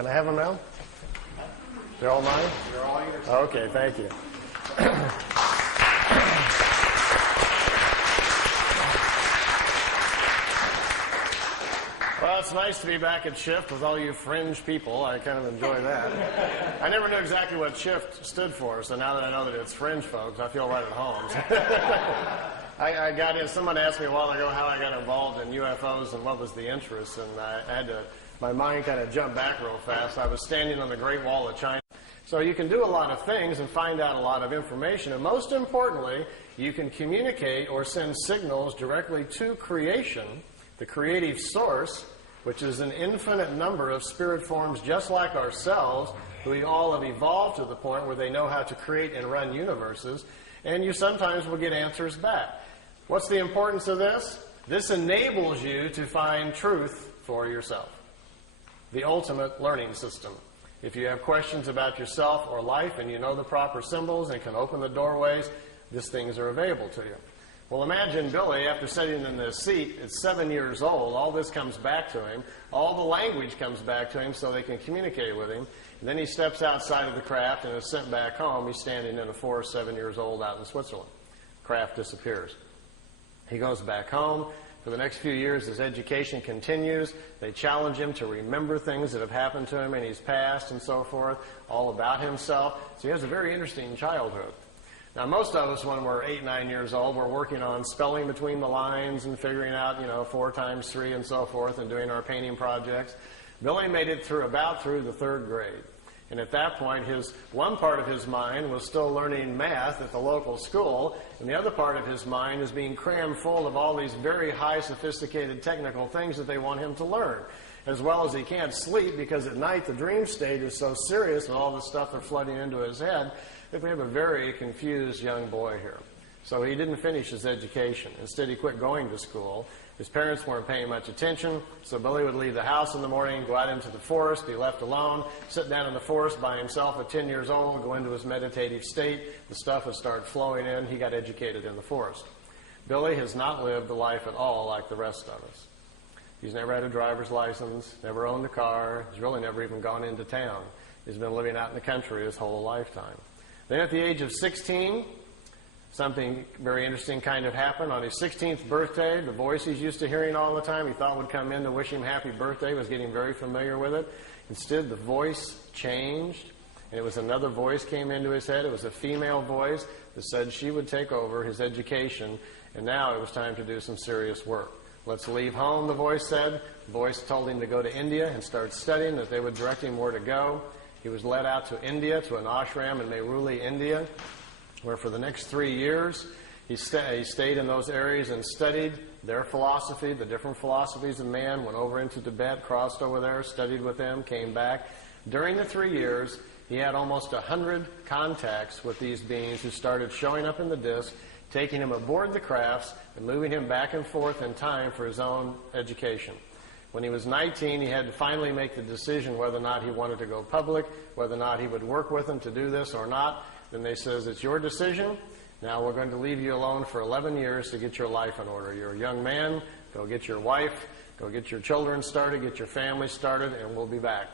Can I have them now? They're all mine? They're all yours. Okay, thank you. Well, it's nice to be back at Shift with all you fringe people. I kind of enjoy that. I never knew exactly what Shift stood for, so now that I know that it's fringe folks, I feel right at home. I got in. Someone asked me a while ago how I got involved in UFOs and what was the interest, and I had to. My mind kind of jumped back real fast. I was standing on the Great Wall of China. So you can do a lot of things and find out a lot of information. And most importantly, you can communicate or send signals directly to creation, the creative source, which is an infinite number of spirit forms just like ourselves, who we all have evolved to the point where they know how to create and run universes. And you sometimes will get answers back. What's the importance of this? This enables you to find truth for yourself. The ultimate learning system. If you have questions about yourself or life and you know the proper symbols and can open the doorways, these things are available to you. Well, imagine Billy, after sitting in this seat, at 7 years old, all this comes back to him. All the language comes back to him so they can communicate with him. And then he steps outside of the craft and is sent back home. He's standing in a forest, 7 years old, out in Switzerland. Craft disappears. He goes back home. For the next few years, his education continues. They challenge him to remember things that have happened to him in his past and so forth, all about himself. So he has a very interesting childhood. Now, most of us, when we're 8, 9 years old, we're working on spelling between the lines and figuring out, 4 times 3 and so forth and doing our painting projects. Billy made it through the 3rd grade. And at that point, one part of his mind was still learning math at the local school, and the other part of his mind is being crammed full of all these very high, sophisticated technical things that they want him to learn. As well as he can't sleep because at night the dream state is so serious with all the stuff that's flooding into his head that we have a very confused young boy here. So he didn't finish his education. Instead, he quit going to school. His parents weren't paying much attention, so Billy would leave the house in the morning, go out into the forest, be left alone, sit down in the forest by himself at 10 years old, go into his meditative state. The stuff would start flowing in. He got educated in the forest. Billy has not lived a life at all like the rest of us. He's never had a driver's license, never owned a car. He's really never even gone into town. He's been living out in the country his whole lifetime. Then at the age of 16, something very interesting kind of happened. On his 16th birthday, the voice he's used to hearing all the time, he thought would come in to wish him happy birthday, was getting very familiar with it. Instead, the voice changed, and it was another voice came into his head. It was a female voice that said she would take over his education, and now it was time to do some serious work. Let's leave home, the voice said. The voice told him to go to India and start studying, that they would direct him where to go. He was led out to India, to an ashram in Meiruli, India, where for the next 3 years he stayed in those areas and studied their philosophy, the different philosophies of man, went over into Tibet, crossed over there, studied with them, came back. During the 3 years, he had almost 100 contacts with these beings who started showing up in the disk, taking him aboard the crafts and moving him back and forth in time for his own education. When he was 19, he had to finally make the decision whether or not he wanted to go public, whether or not he would work with them to do this or not. Then they says, it's your decision. Now we're going to leave you alone for 11 years to get your life in order. You're a young man. Go get your wife. Go get your children started. Get your family started, and we'll be back.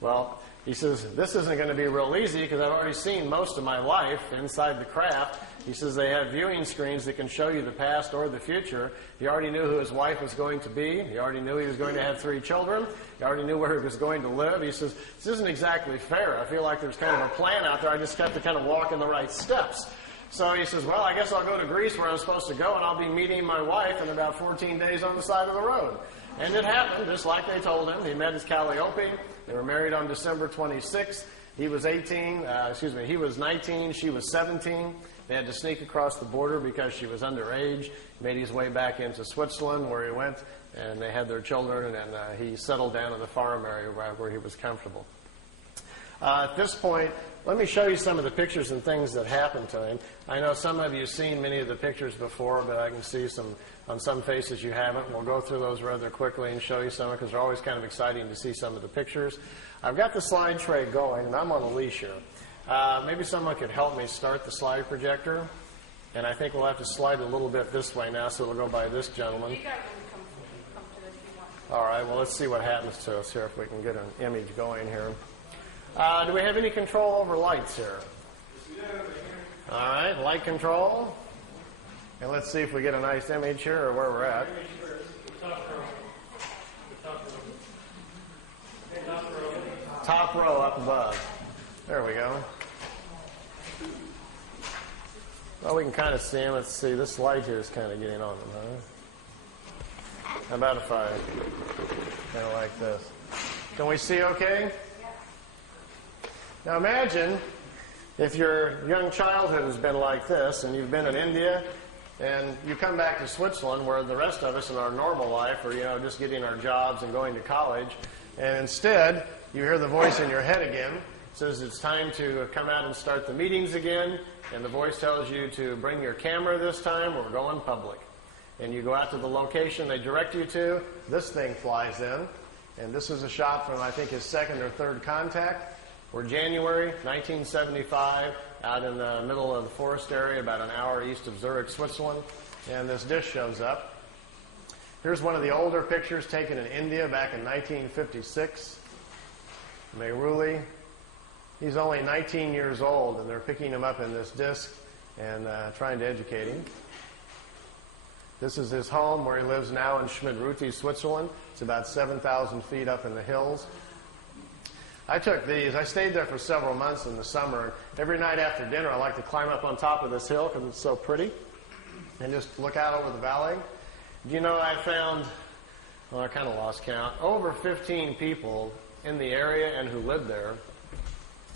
Well, he says, this isn't going to be real easy because I've already seen most of my life inside the craft. He says they have viewing screens that can show you the past or the future. He already knew who his wife was going to be. He already knew he was going to have 3 children. He already knew where he was going to live. He says, this isn't exactly fair. I feel like there's kind of a plan out there. I just have to kind of walk in the right steps. So he says, well, I guess I'll go to Greece where I'm supposed to go, and I'll be meeting my wife in about 14 days on the side of the road. And it happened, just like they told him. He met his Calliope. They were married on December 26th. He was 19, she was 17. They had to sneak across the border because she was underage. Made his way back into Switzerland where he went, and they had their children, and he settled down in the farm area where he was comfortable. At this point, let me show you some of the pictures and things that happened to him. I know some of you have seen many of the pictures before, but I can see on some faces you haven't. We'll go through those rather quickly and show you some because they're always kind of exciting to see some of the pictures. I've got the slide tray going, and I'm on a leash here. Maybe someone could help me start the slide projector. And I think we'll have to slide a little bit this way now, so it'll go by this gentleman. You got room to come to it if you want. All right, well, let's see what happens to us here if we can get an image going here. Do we have any control over lights here? All right, light control. And let's see if we get a nice image here or where we're at. Top row up above. There we go. Well, we can kind of see them. Let's see. This light here is kind of getting on them, huh? How about if I kind of like this? Can we see okay? Now imagine if your young childhood has been like this and you've been in India and you come back to Switzerland where the rest of us in our normal life are, just getting our jobs and going to college, and instead you hear the voice in your head again. It says it's time to come out and start the meetings again, and the voice tells you to bring your camera this time, we're going public. And you go out to the location they direct you to, this thing flies in, and this is a shot from, I think, his second or third contact. We're January 1975, out in the middle of the forest area, about an hour east of Zurich, Switzerland, and this dish shows up. Here's one of the older pictures taken in India back in 1956. Mehruli. He's only 19 years old, and they're picking him up in this disc and trying to educate him. This is his home where he lives now in Schmidruti, Switzerland. It's about 7,000 feet up in the hills. I took these. I stayed there for several months in the summer. Every night after dinner, I like to climb up on top of this hill because it's so pretty and just look out over the valley. Do you know I found, well, I kind of lost count, over 15 people in the area and who live there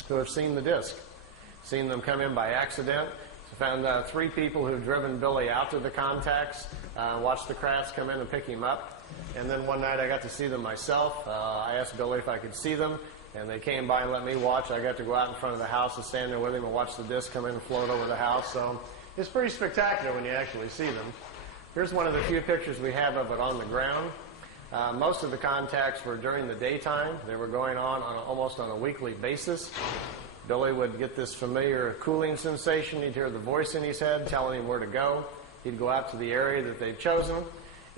who have seen the disc, seen them come in by accident. I found 3 people who've driven Billy out to the contacts, watched the crafts come in and pick him up. And then one night I got to see them myself. I asked Billy if I could see them, and they came by and let me watch. I got to go out in front of the house and stand there with him and watch the disc come in and float over the house. So it's pretty spectacular when you actually see them. Here's one of the few pictures we have of it on the ground. Most of the contacts were during the daytime. They were going on almost on a weekly basis. Billy would get this familiar cooling sensation. He'd hear the voice in his head telling him where to go. He'd go out to the area that they'd chosen.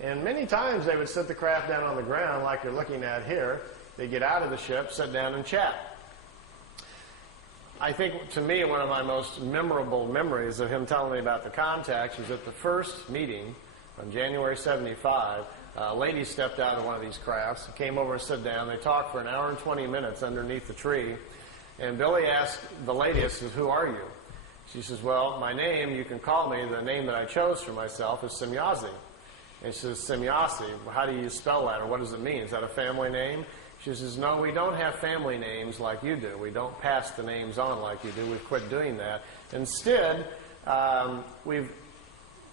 And many times they would set the craft down on the ground like you're looking at here. They'd get out of the ship, sit down and chat. I think, to me, one of my most memorable memories of him telling me about the contacts was at the first meeting on January 75. A lady stepped out of one of these crafts, came over and sat down. They talked for an hour and 20 minutes underneath the tree. And Billy asked the lady, he says, "Who are you?" She says, "Well, my name, you can call me, the name that I chose for myself is Semyazi." And she says, "Semyazi, how do you spell that, or what does it mean? Is that a family name?" She says, "No, we don't have family names like you do. We don't pass the names on like you do. We've quit doing that. Instead, we've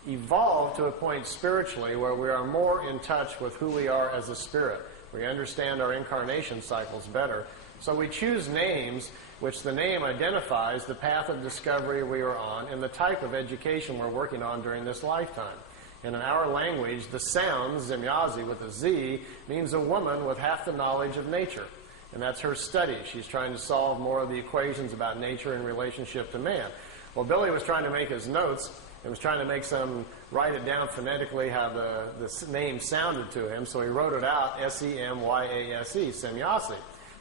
evolved to a point spiritually where we are more in touch with who we are as a spirit. We understand our incarnation cycles better. So we choose names which the name identifies the path of discovery we are on and the type of education we're working on during this lifetime. And in our language, the sound, Semyazi with a Z, means a woman with half the knowledge of nature. And that's her study. She's trying to solve more of the equations about nature in relationship to man. Well, Billy was trying to make his notes and was trying to make some, write it down phonetically how the name sounded to him. So he wrote it out, S-E-M-Y-A-S-E, Semyazi.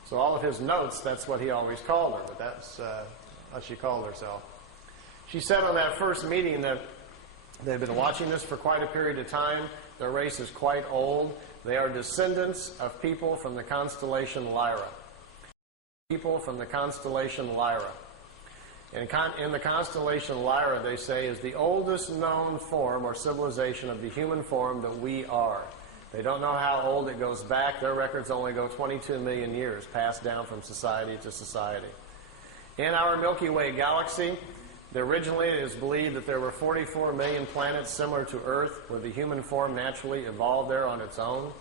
So all of his notes, that's what he always called her, but that's how she called herself. She said on that first meeting that they've been watching this for quite a period of time. Their race is quite old. They are descendants of people from the constellation Lyra. People from the constellation Lyra. And in the constellation Lyra, they say, is the oldest known form or civilization of the human form that we are. They don't know how old it goes back. Their records only go 22 million years, passed down from society to society. In our Milky Way galaxy, originally it is believed that there were 44 million planets similar to Earth, where the human form naturally evolved there on its own.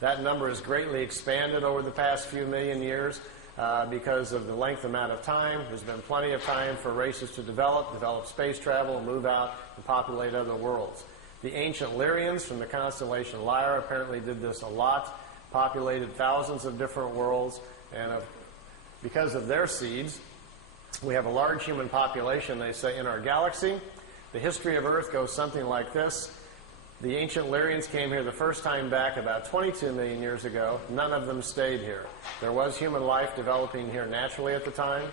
That number has greatly expanded over the past few million years because of the length amount of time. There's been plenty of time for races to develop space travel, move out, and populate other worlds. The ancient Lyrians from the constellation Lyra apparently did this a lot, populated thousands of different worlds, and because of their seeds, we have a large human population, they say, in our galaxy. The history of Earth goes something like this. The ancient Lyrians came here the first time back about 22 million years ago. None of them stayed here. There was human life developing here naturally at the time.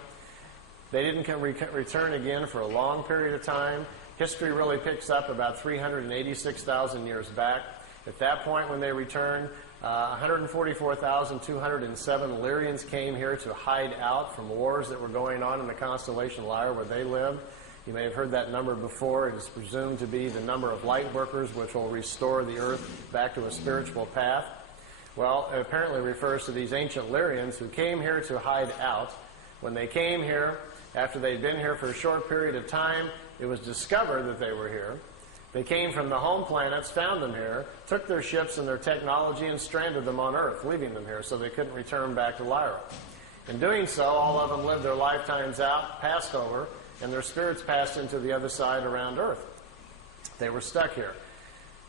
They didn't return again for a long period of time. History really picks up about 386,000 years back. At that point when they returned, 144,207 Lyrians came here to hide out from wars that were going on in the constellation Lyre where they lived. You may have heard that number before. It is presumed to be the number of light workers which will restore the earth back to a spiritual path. Well, it apparently refers to these ancient Lyrians who came here to hide out. When they came here, after they'd been here for a short period of time, it was discovered that they were here. They came from the home planets, found them here, took their ships and their technology and stranded them on Earth, leaving them here so they couldn't return back to Lyra. In doing so, all of them lived their lifetimes out, passed over, and their spirits passed into the other side around Earth. They were stuck here.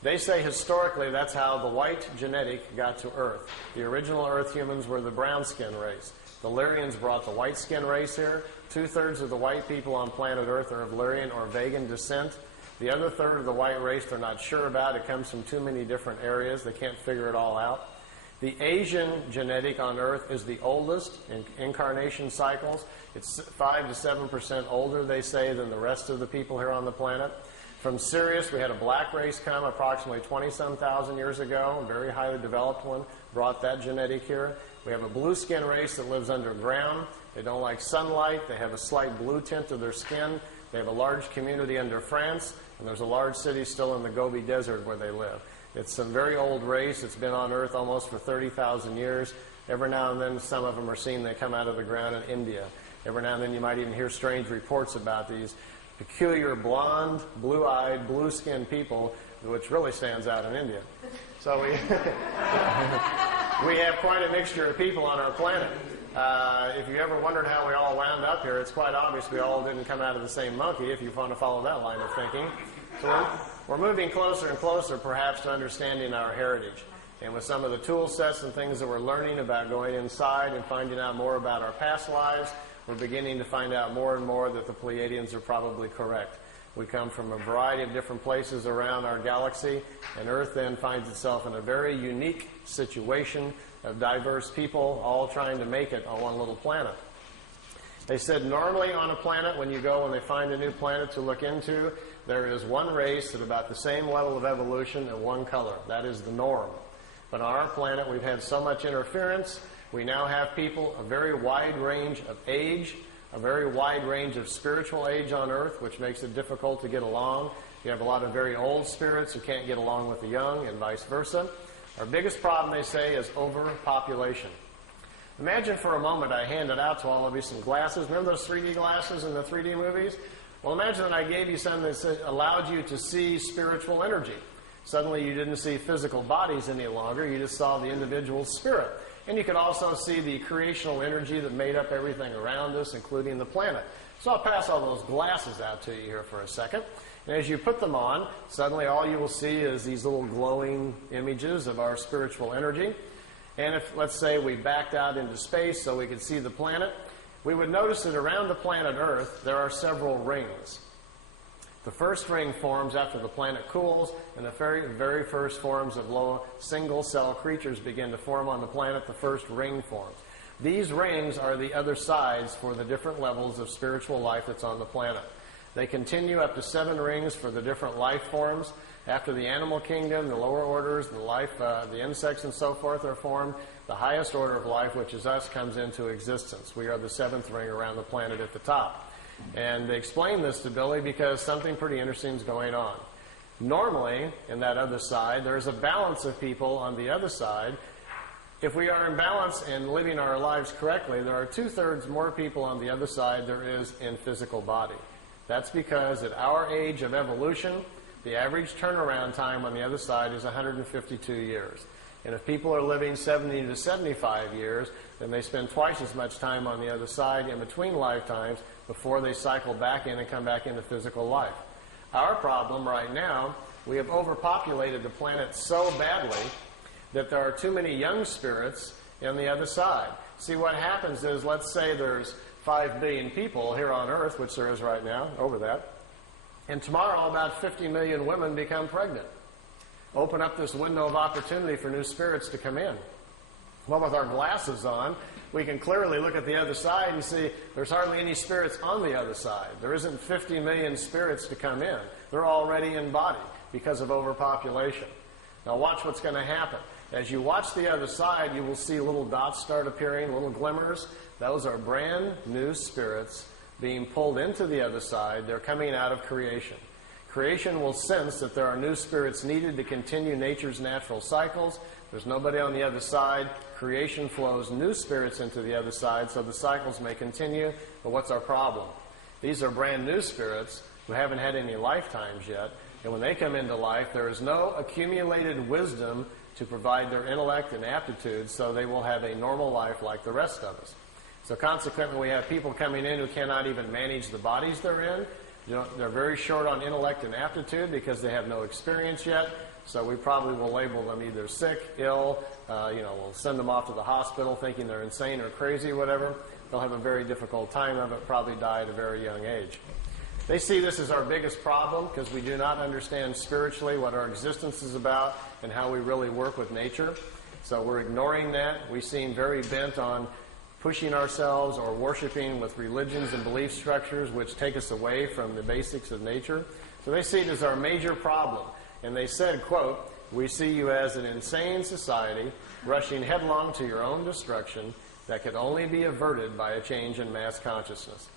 They say historically that's how the white genetic got to Earth. The original Earth humans were the brown skin race. The Lyrians brought the white skin race here. 2/3 of the white people on planet Earth are of Lyrian or Vegan descent. The other third of the white race they're not sure about. It comes from too many different areas. They can't figure it all out. The Asian genetic on Earth is the oldest in incarnation cycles. It's 5 to 7% older, they say, than the rest of the people here on the planet. From Sirius, we had a black race come approximately 20-some thousand years ago, a very highly developed one, brought that genetic here. We have a blue skin race that lives underground. They don't like sunlight. They have a slight blue tint to their skin. They have a large community under France, and there's a large city still in the Gobi Desert where they live. It's a very old race. It's been on Earth almost for 30,000 years. Every now and then, some of them are seen. They come out of the ground in India. Every now and then, you might even hear strange reports about these peculiar blonde, blue-eyed, blue-skinned people, which really stands out in India. So we have quite a mixture of people on our planet. If you ever wondered how we all wound up here, it's quite obvious we all didn't come out of the same monkey, if you want to follow that line of thinking. So we're moving closer and closer, perhaps, to understanding our heritage. And with some of the tool sets and things that we're learning about going inside and finding out more about our past lives, we're beginning to find out more and more that the Pleiadians are probably correct. We come from a variety of different places around our galaxy, and Earth then finds itself in a very unique situation of diverse people all trying to make it on one little planet. They said normally on a planet, when they find a new planet to look into, there is one race at about the same level of evolution and one color. That is the norm. But on our planet, we've had so much interference. We now have people a very wide range of age, a very wide range of spiritual age on Earth, which makes it difficult to get along. You have a lot of very old spirits who can't get along with the young, and vice versa. Our biggest problem, they say, is overpopulation. Imagine for a moment I handed out to all of you some glasses. Remember those 3D glasses in the 3D movies? Well, imagine that I gave you something that allowed you to see spiritual energy. Suddenly you didn't see physical bodies any longer. You just saw the individual spirit. And you could also see the creational energy that made up everything around us, including the planet. So I'll pass all those glasses out to you here for a second. And as you put them on, suddenly all you will see is these little glowing images of our spiritual energy. And if, let's say, we backed out into space so we could see the planet, we would notice that around the planet Earth there are several rings. The first ring forms after the planet cools, and the very first forms of low single-cell creatures begin to form on the planet. The first ring forms. These rings are the other sides for the different levels of spiritual life that's on the planet. They continue up to 7 rings for the different life forms. After the animal kingdom, the lower orders, the insects and so forth are formed. The highest order of life, which is us, comes into existence. We are the 7th ring around the planet at the top. And they explain this to Billy because something pretty interesting is going on. Normally, in that other side, there's a balance of people on the other side. If we are in balance and living our lives correctly, there are 2/3 more people on the other side there is in physical body. That's because at our age of evolution, the average turnaround time on the other side is 152 years. And if people are living 70 to 75 years, then they spend twice as much time on the other side in between lifetimes before they cycle back in and come back into physical life. Our problem right now, we have overpopulated the planet so badly that there are too many young spirits on the other side. See, what happens is, let's say there's 5 billion people here on Earth, which there is right now, over that, and tomorrow about 50 million women become pregnant. open up this window of opportunity for new spirits to come in. Well, with our glasses on, we can clearly look at the other side and see there's hardly any spirits on the other side. There isn't 50 million spirits to come in. They're already in body because of overpopulation. Now watch what's going to happen. As you watch the other side, you will see little dots start appearing, little glimmers. Those are brand new spirits being pulled into the other side. They're coming out of creation. Creation will sense that there are new spirits needed to continue nature's natural cycles. There's nobody on the other side. Creation flows new spirits into the other side so the cycles may continue. But what's our problem? These are brand new spirits who haven't had any lifetimes yet. And when they come into life, there is no accumulated wisdom to provide their intellect and aptitude, so they will have a normal life like the rest of us. So consequently, we have people coming in who cannot even manage the bodies they're in. They're very short on intellect and aptitude because they have no experience yet. So we probably will label them either sick, ill, we'll send them off to the hospital thinking they're insane or crazy or whatever. They'll have a very difficult time of it, probably die at a very young age. They see this as our biggest problem because we do not understand spiritually what our existence is about and how we really work with nature. So we're ignoring that. We seem very bent on pushing ourselves or worshiping with religions and belief structures which take us away from the basics of nature. So they see it as our major problem. And they said, quote, "We see you as an insane society rushing headlong to your own destruction that could only be averted by a change in mass consciousness."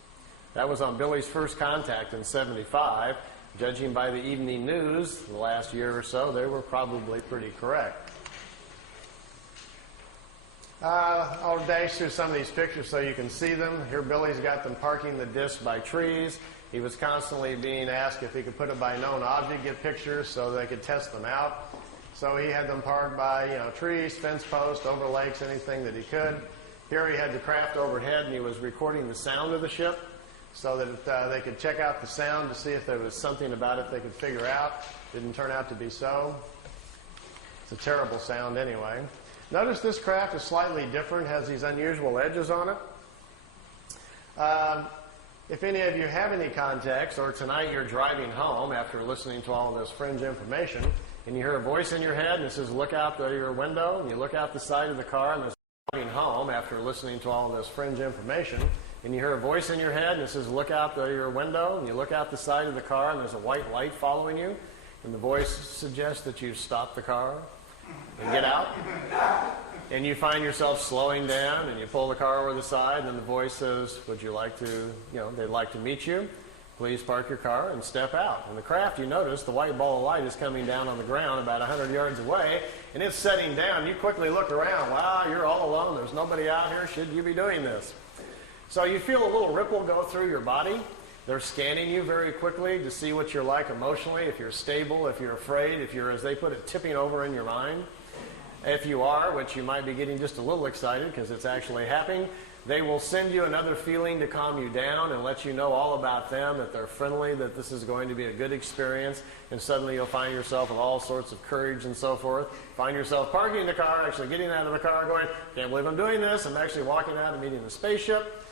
That was on Billy's first contact in '75. Judging by the evening news the last year or so, they were probably pretty correct. I'll dash through some of these pictures so you can see them. Here Billy's got them parking the disc by trees. He was constantly being asked if he could put it by known object, get pictures so they could test them out. So he had them parked by, trees, fence posts, over lakes, anything that he could. Here he had the craft overhead and he was recording the sound of the ship so that they could check out the sound to see if there was something about it they could figure out. Didn't turn out to be so. It's a terrible sound anyway. Notice this craft is slightly different, has these unusual edges on it. If any of you have any contacts, or tonight you're driving home after listening to all of this fringe information, and you hear a voice in your head and it says, "Look out your window," and you look out the side of the car and there's driving home after listening to all of this fringe information, and you hear a voice in your head and it says, "Look out your window," and you look out the side of the car and there's a white light following you, and the voice suggests that you stop the car and get out, and you find yourself slowing down and you pull the car over the side and the voice says, "Would you like to, they'd like to meet you. Please park your car and step out." In the craft, you notice the white ball of light is coming down on the ground about 100 yards away, and it's setting down. You quickly look around. Wow, you're all alone. There's nobody out here. Should you be doing this? So you feel a little ripple go through your body. They're scanning you very quickly to see what you're like emotionally, if you're stable, if you're afraid, if you're, as they put it, tipping over in your mind. If you are, which you might be getting just a little excited because it's actually happening, they will send you another feeling to calm you down and let you know all about them, that they're friendly, that this is going to be a good experience, and suddenly you'll find yourself with all sorts of courage and so forth. Find yourself parking the car, actually getting out of the car going, "Can't believe I'm doing this. I'm actually walking out and meeting the spaceship."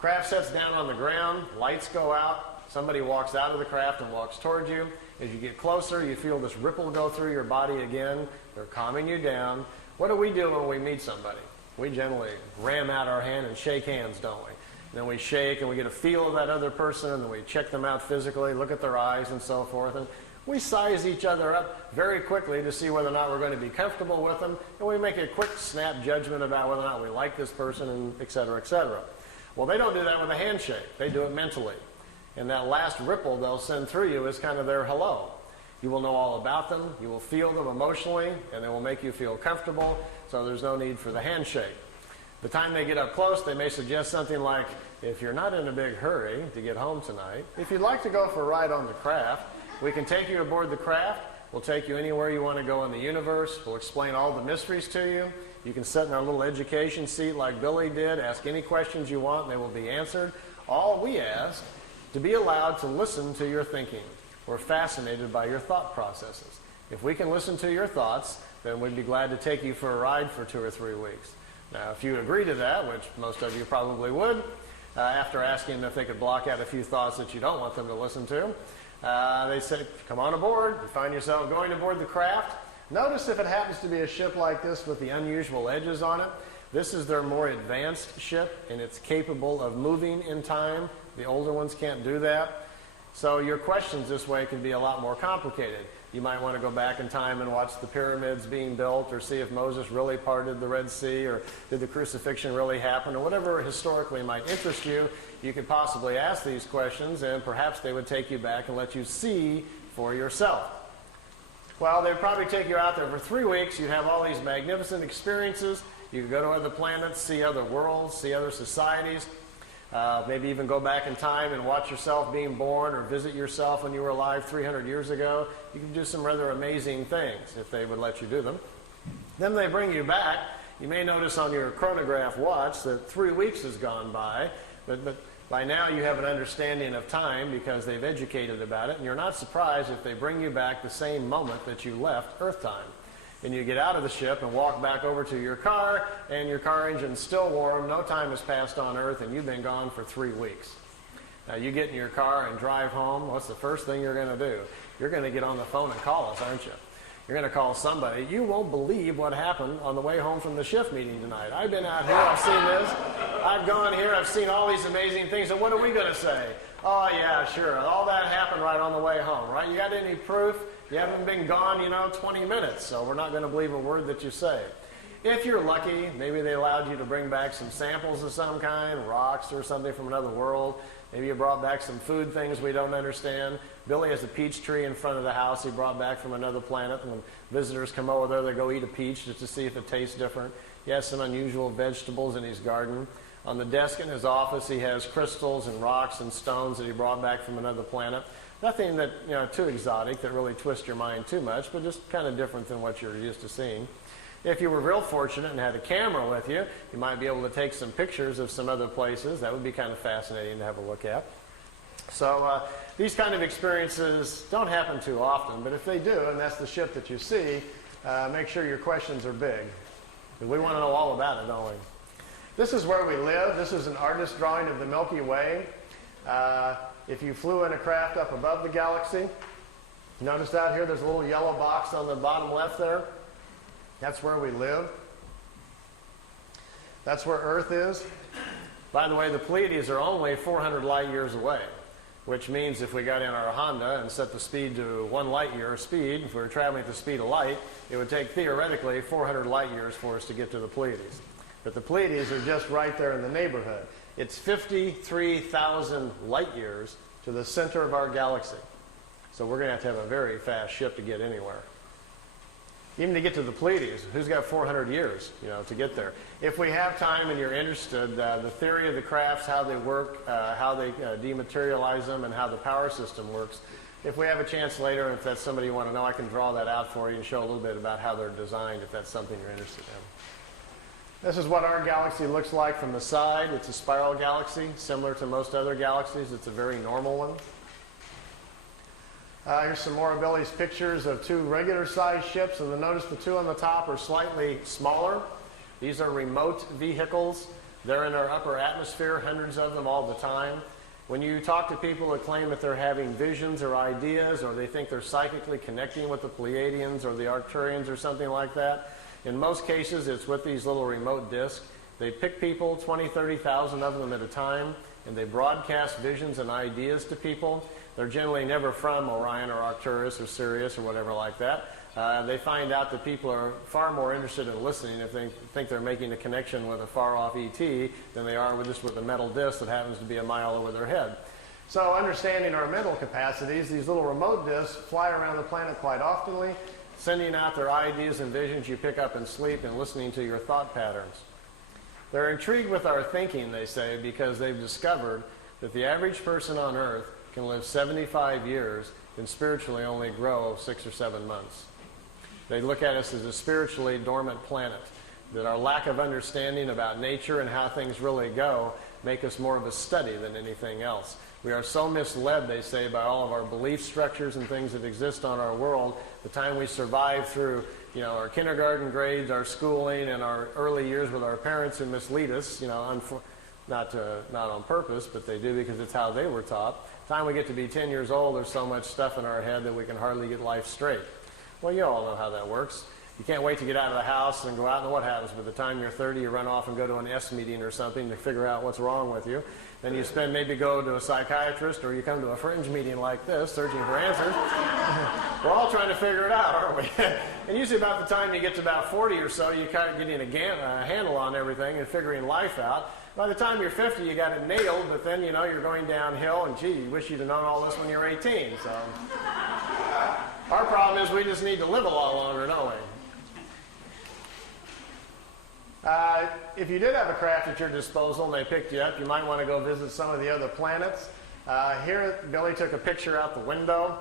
Craft sets down on the ground, lights go out, somebody walks out of the craft and walks towards you. As you get closer, you feel this ripple go through your body again. They're calming you down. What do we do when we meet somebody? We generally ram out our hand and shake hands, don't we? And then we shake and we get a feel of that other person, and then we check them out physically, look at their eyes and so forth. And we size each other up very quickly to see whether or not we're going to be comfortable with them, and we make a quick snap judgment about whether or not we like this person, and et cetera, et cetera. Well, they don't do that with a handshake. They do it mentally. And that last ripple they'll send through you is kind of their hello. You will know all about them. You will feel them emotionally, and they will make you feel comfortable, so there's no need for the handshake. The time they get up close, they may suggest something like, "If you're not in a big hurry to get home tonight, if you'd like to go for a ride on the craft, we can take you aboard the craft. We'll take you anywhere you want to go in the universe. We'll explain all the mysteries to you. You can sit in our little education seat like Billy did, ask any questions you want, and they will be answered. All we ask, to be allowed to listen to your thinking. We're fascinated by your thought processes. If we can listen to your thoughts, then we'd be glad to take you for a ride for 2 or 3 weeks." Now, if you agree to that, which most of you probably would, after asking them if they could block out a few thoughts that you don't want them to listen to, They say, come on aboard. You find yourself going aboard the craft. Notice if it happens to be a ship like this with the unusual edges on it. This is their more advanced ship, and it's capable of moving in time. The older ones can't do that. So your questions this way can be a lot more complicated. You might want to go back in time and watch the pyramids being built, or see if Moses really parted the Red Sea, or did the crucifixion really happen, or whatever historically might interest you. You could possibly ask these questions, and perhaps they would take you back and let you see for yourself. Well, they'd probably take you out there for 3 weeks. You'd have all these magnificent experiences. You could go to other planets, see other worlds, see other societies. Maybe even go back in time and watch yourself being born, or visit yourself when you were alive 300 years ago. You can do some rather amazing things if they would let you do them. Then they bring you back. You may notice on your chronograph watch that 3 weeks has gone by, but by now you have an understanding of time because they've educated about it, and you're not surprised if they bring you back the same moment that you left Earth time. And you get out of the ship and walk back over to your car, and your car engine's still warm. No time has passed on Earth, and you've been gone for 3 weeks. Now, you get in your car and drive home. What's the first thing you're going to do? You're going to get on the phone and call us, aren't you? You're going to call somebody. You won't believe what happened on the way home from the shift meeting tonight. I've been out here. I've seen this. I've gone here. I've seen all these amazing things. And what are we going to say? Oh, yeah, sure. All that happened right on the way home, right? You got any proof? You haven't been gone, 20 minutes, so we're not going to believe a word that you say. If you're lucky, maybe they allowed you to bring back some samples of some kind, rocks or something from another world. Maybe you brought back some food things we don't understand. Billy has a peach tree in front of the house he brought back from another planet. And when visitors come over there, they go eat a peach just to see if it tastes different. He has some unusual vegetables in his garden. On the desk in his office, he has crystals and rocks and stones that he brought back from another planet. Nothing that, too exotic that really twists your mind too much, but just kind of different than what you're used to seeing. If you were real fortunate and had a camera with you, you might be able to take some pictures of some other places. That would be kind of fascinating to have a look at. So these kind of experiences don't happen too often, but if they do, and that's the ship that you see, make sure your questions are big. We want to know all about it, don't we? This is where we live. This is an artist's drawing of the Milky Way. If you flew in a craft up above the galaxy, notice out here there's a little yellow box on the bottom left there. That's where we live. That's where Earth is. By the way, the Pleiades are only 400 light years away, which means if we got in our Honda and set the speed to 1 light year speed, if we were traveling at the speed of light, it would take theoretically 400 light years for us to get to the Pleiades. But the Pleiades are just right there in the neighborhood. It's 53,000 light years to the center of our galaxy. So we're going to have a very fast ship to get anywhere. Even to get to the Pleiades, who's got 400 years, to get there? If we have time and you're interested, the theory of the crafts, how they work, how they dematerialize them, and how the power system works. If we have a chance later, if that's somebody you want to know, I can draw that out for you and show a little bit about how they're designed, if that's something you're interested in. This is what our galaxy looks like from the side. It's a spiral galaxy, similar to most other galaxies. It's a very normal one. Here's some more of Billy's pictures of 2 regular-sized ships, and notice the 2 on the top are slightly smaller. These are remote vehicles. They're in our upper atmosphere, hundreds of them all the time. When you talk to people that claim that they're having visions or ideas, or they think they're psychically connecting with the Pleiadians or the Arcturians or something like that, in most cases, it's with these little remote discs. They pick people, 20, 30,000 of them at a time, and they broadcast visions and ideas to people. They're generally never from Orion or Arcturus or Sirius or whatever like that. They find out that people are far more interested in listening if they think they're making a connection with a far-off ET than they are with a metal disc that happens to be a mile over their head. So understanding our mental capacities, these little remote discs fly around the planet quite oftenly, sending out their ideas and visions you pick up in sleep and listening to your thought patterns. They're intrigued with our thinking, they say, because they've discovered that the average person on Earth can live 75 years and spiritually only grow 6 or 7 months. They look at us as a spiritually dormant planet, that our lack of understanding about nature and how things really go make us more of a study than anything else. We are so misled, they say, by all of our belief structures and things that exist on our world. The time we survive through, our kindergarten grades, our schooling, and our early years with our parents who mislead us, not on purpose, but they do because it's how they were taught. By the time we get to be 10 years old, there's so much stuff in our head that we can hardly get life straight. Well, you all know how that works. You can't wait to get out of the house and go out, and what happens? By the time you're 30, you run off and go to an S meeting or something to figure out what's wrong with you. Then you maybe go to a psychiatrist, or you come to a fringe meeting like this, searching for answers. We're all trying to figure it out, aren't we? And usually about the time you get to about 40 or so, you kind of getting a handle on everything and figuring life out. By the time you're 50, you got it nailed, but then, you know, you're going downhill, and gee, you wish you'd have known all this when you were 18. So our problem is we just need to live a lot longer, don't we? If you did have a craft at your disposal and they picked you up, you might want to go visit some of the other planets. Here, Billy took a picture out the window.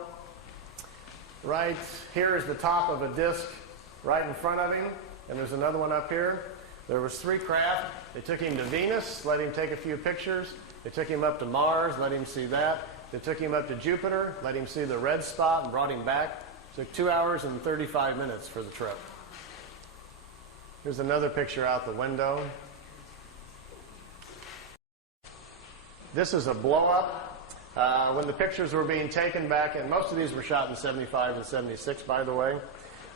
Right here is the top of a disk right in front of him, and there's another one up here. There was 3 craft. They took him to Venus, let him take a few pictures. They took him up to Mars, let him see that. They took him up to Jupiter, let him see the red spot, and brought him back. It took 2 hours and 35 minutes for the trip. Here's another picture out the window. This is a blow-up. When the pictures were being taken back, and most of these were shot in 75 and 76, by the way.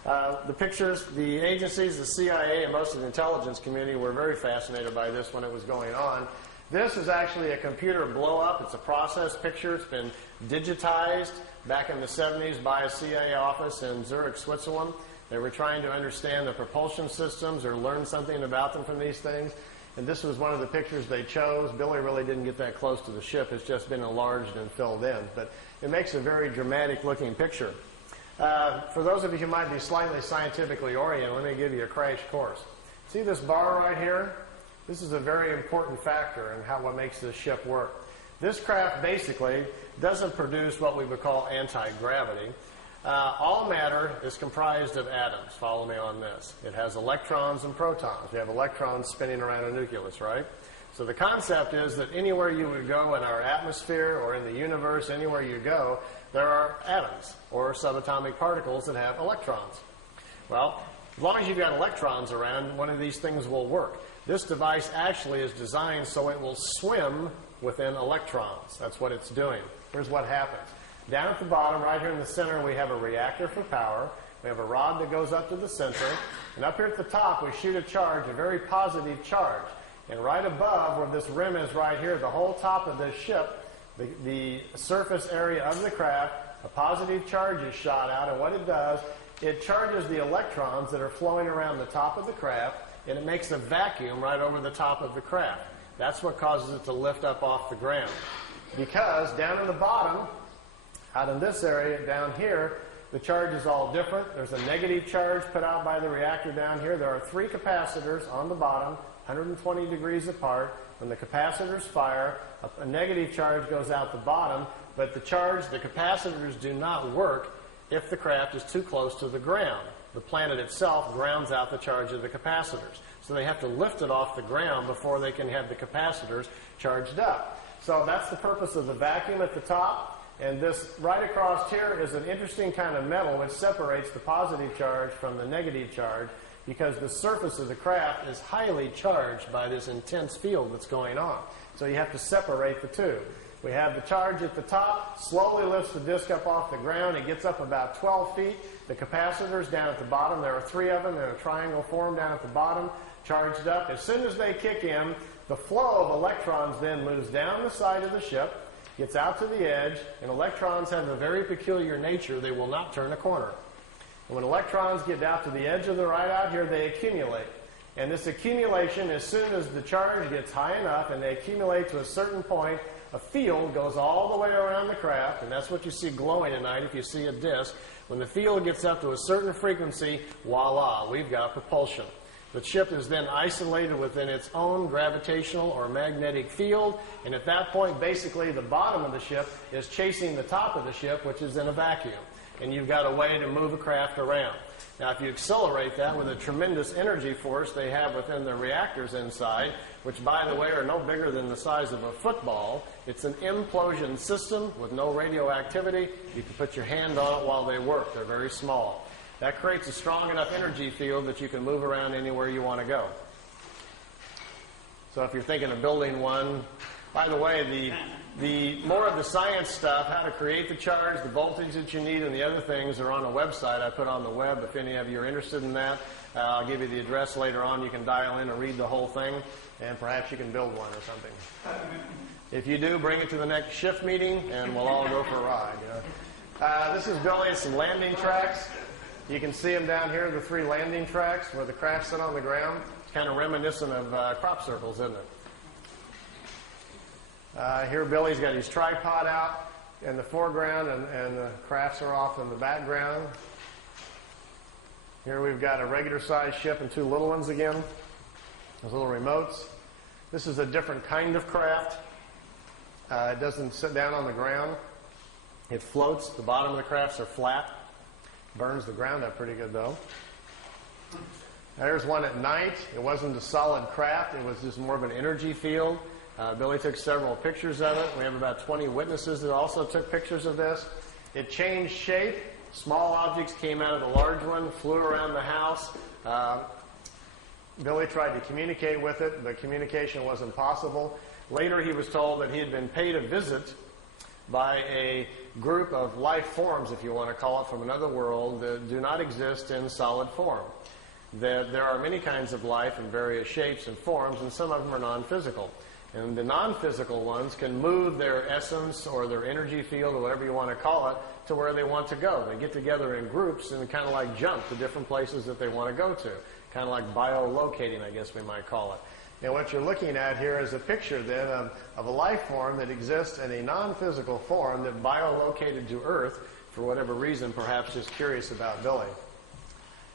The pictures, the agencies, the CIA, and most of the intelligence community were very fascinated by this when it was going on. This is actually a computer blow-up. It's a process picture. It's been digitized back in the 70s by a CIA office in Zurich, Switzerland. They were trying to understand the propulsion systems or learn something about them from these things. And this was one of the pictures they chose. Billy really didn't get that close to the ship. It's just been enlarged and filled in. But it makes a very dramatic-looking picture. For those of you who might be slightly scientifically oriented, let me give you a crash course. See this bar right here? This is a very important factor in what makes this ship work. This craft basically doesn't produce what we would call anti-gravity. All matter is comprised of atoms. Follow me on this. It has electrons and protons. We have electrons spinning around a nucleus, right? So the concept is that anywhere you would go in our atmosphere or in the universe, anywhere you go, there are atoms or subatomic particles that have electrons. Well, as long as you've got electrons around, one of these things will work. This device actually is designed so it will swim within electrons. That's what it's doing. Here's what happens. Down at the bottom, right here in the center, we have a reactor for power. We have a rod that goes up to the sensor. And up here at the top, we shoot a charge, a very positive charge. And right above, where this rim is right here, the whole top of this ship, the surface area of the craft, a positive charge is shot out. And what it does, it charges the electrons that are flowing around the top of the craft, and it makes a vacuum right over the top of the craft. That's what causes it to lift up off the ground. Because down in the bottom, out in this area down here, the charge is all different. There's a negative charge put out by the reactor down here. There are 3 capacitors on the bottom, 120 degrees apart. When the capacitors fire, a negative charge goes out the bottom, but the capacitors do not work if the craft is too close to the ground. The planet itself grounds out the charge of the capacitors. So they have to lift it off the ground before they can have the capacitors charged up. So that's the purpose of the vacuum at the top. And this right across here is an interesting kind of metal which separates the positive charge from the negative charge because the surface of the craft is highly charged by this intense field that's going on. So you have to separate the two. We have the charge at the top, slowly lifts the disc up off the ground. It gets up about 12 feet. The capacitors down at the bottom, there are 3 of them in a triangle form down at the bottom, charged up. As soon as they kick in, the flow of electrons then moves down the side of the ship, gets out to the edge, and electrons have a very peculiar nature. They will not turn a corner. And when electrons get out to the edge of the right out here, they accumulate. And this accumulation, as soon as the charge gets high enough and they accumulate to a certain point, a field goes all the way around the craft, and that's what you see glowing at night if you see a disk. When the field gets up to a certain frequency, voila, we've got propulsion. The ship is then isolated within its own gravitational or magnetic field, and at that point, basically, the bottom of the ship is chasing the top of the ship, which is in a vacuum. And you've got a way to move a craft around. Now, if you accelerate that with a tremendous energy force they have within the reactors inside, which, by the way, are no bigger than the size of a football, it's an implosion system with no radioactivity. You can put your hand on it while they work. They're very small. That creates a strong enough energy field that you can move around anywhere you want to go. So if you're thinking of building one, by the way, the more of the science stuff, how to create the charge, the voltage that you need, and the other things are on a website I put on the web. If any of you are interested in that, I'll give you the address later on. You can dial in and read the whole thing, and perhaps you can build one or something. If you do, bring it to the next shift meeting, and we'll all go for a ride. You know. This is building some landing tracks. You can see them down here, the 3 landing tracks where the craft sit on the ground. It's kind of reminiscent of crop circles, isn't it? Here Billy's got his tripod out in the foreground, and the crafts are off in the background. Here we've got a regular sized ship and 2 little ones again. Those little remotes. This is a different kind of craft. It doesn't sit down on the ground. It floats. The bottom of the crafts are flat. Burns the ground up pretty good though. There's one at night. It wasn't a solid craft. It was just more of an energy field. Billy took several pictures of it. We have about 20 witnesses that also took pictures of this. It changed shape. Small objects came out of the large one, flew around the house. Billy tried to communicate with it, but communication wasn't possible. Later he was told that he had been paid a visit by a group of life forms, if you want to call it, from another world that do not exist in solid form. That there are many kinds of life in various shapes and forms, and some of them are non-physical. And the non-physical ones can move their essence or their energy field or whatever you want to call it to where they want to go. They get together in groups and kind of like jump to different places that they want to go to. Kind of like biolocating, I guess we might call it. And what you're looking at here is a picture then of a life form that exists in a non-physical form that biolocated to Earth for whatever reason, perhaps just curious about Billy.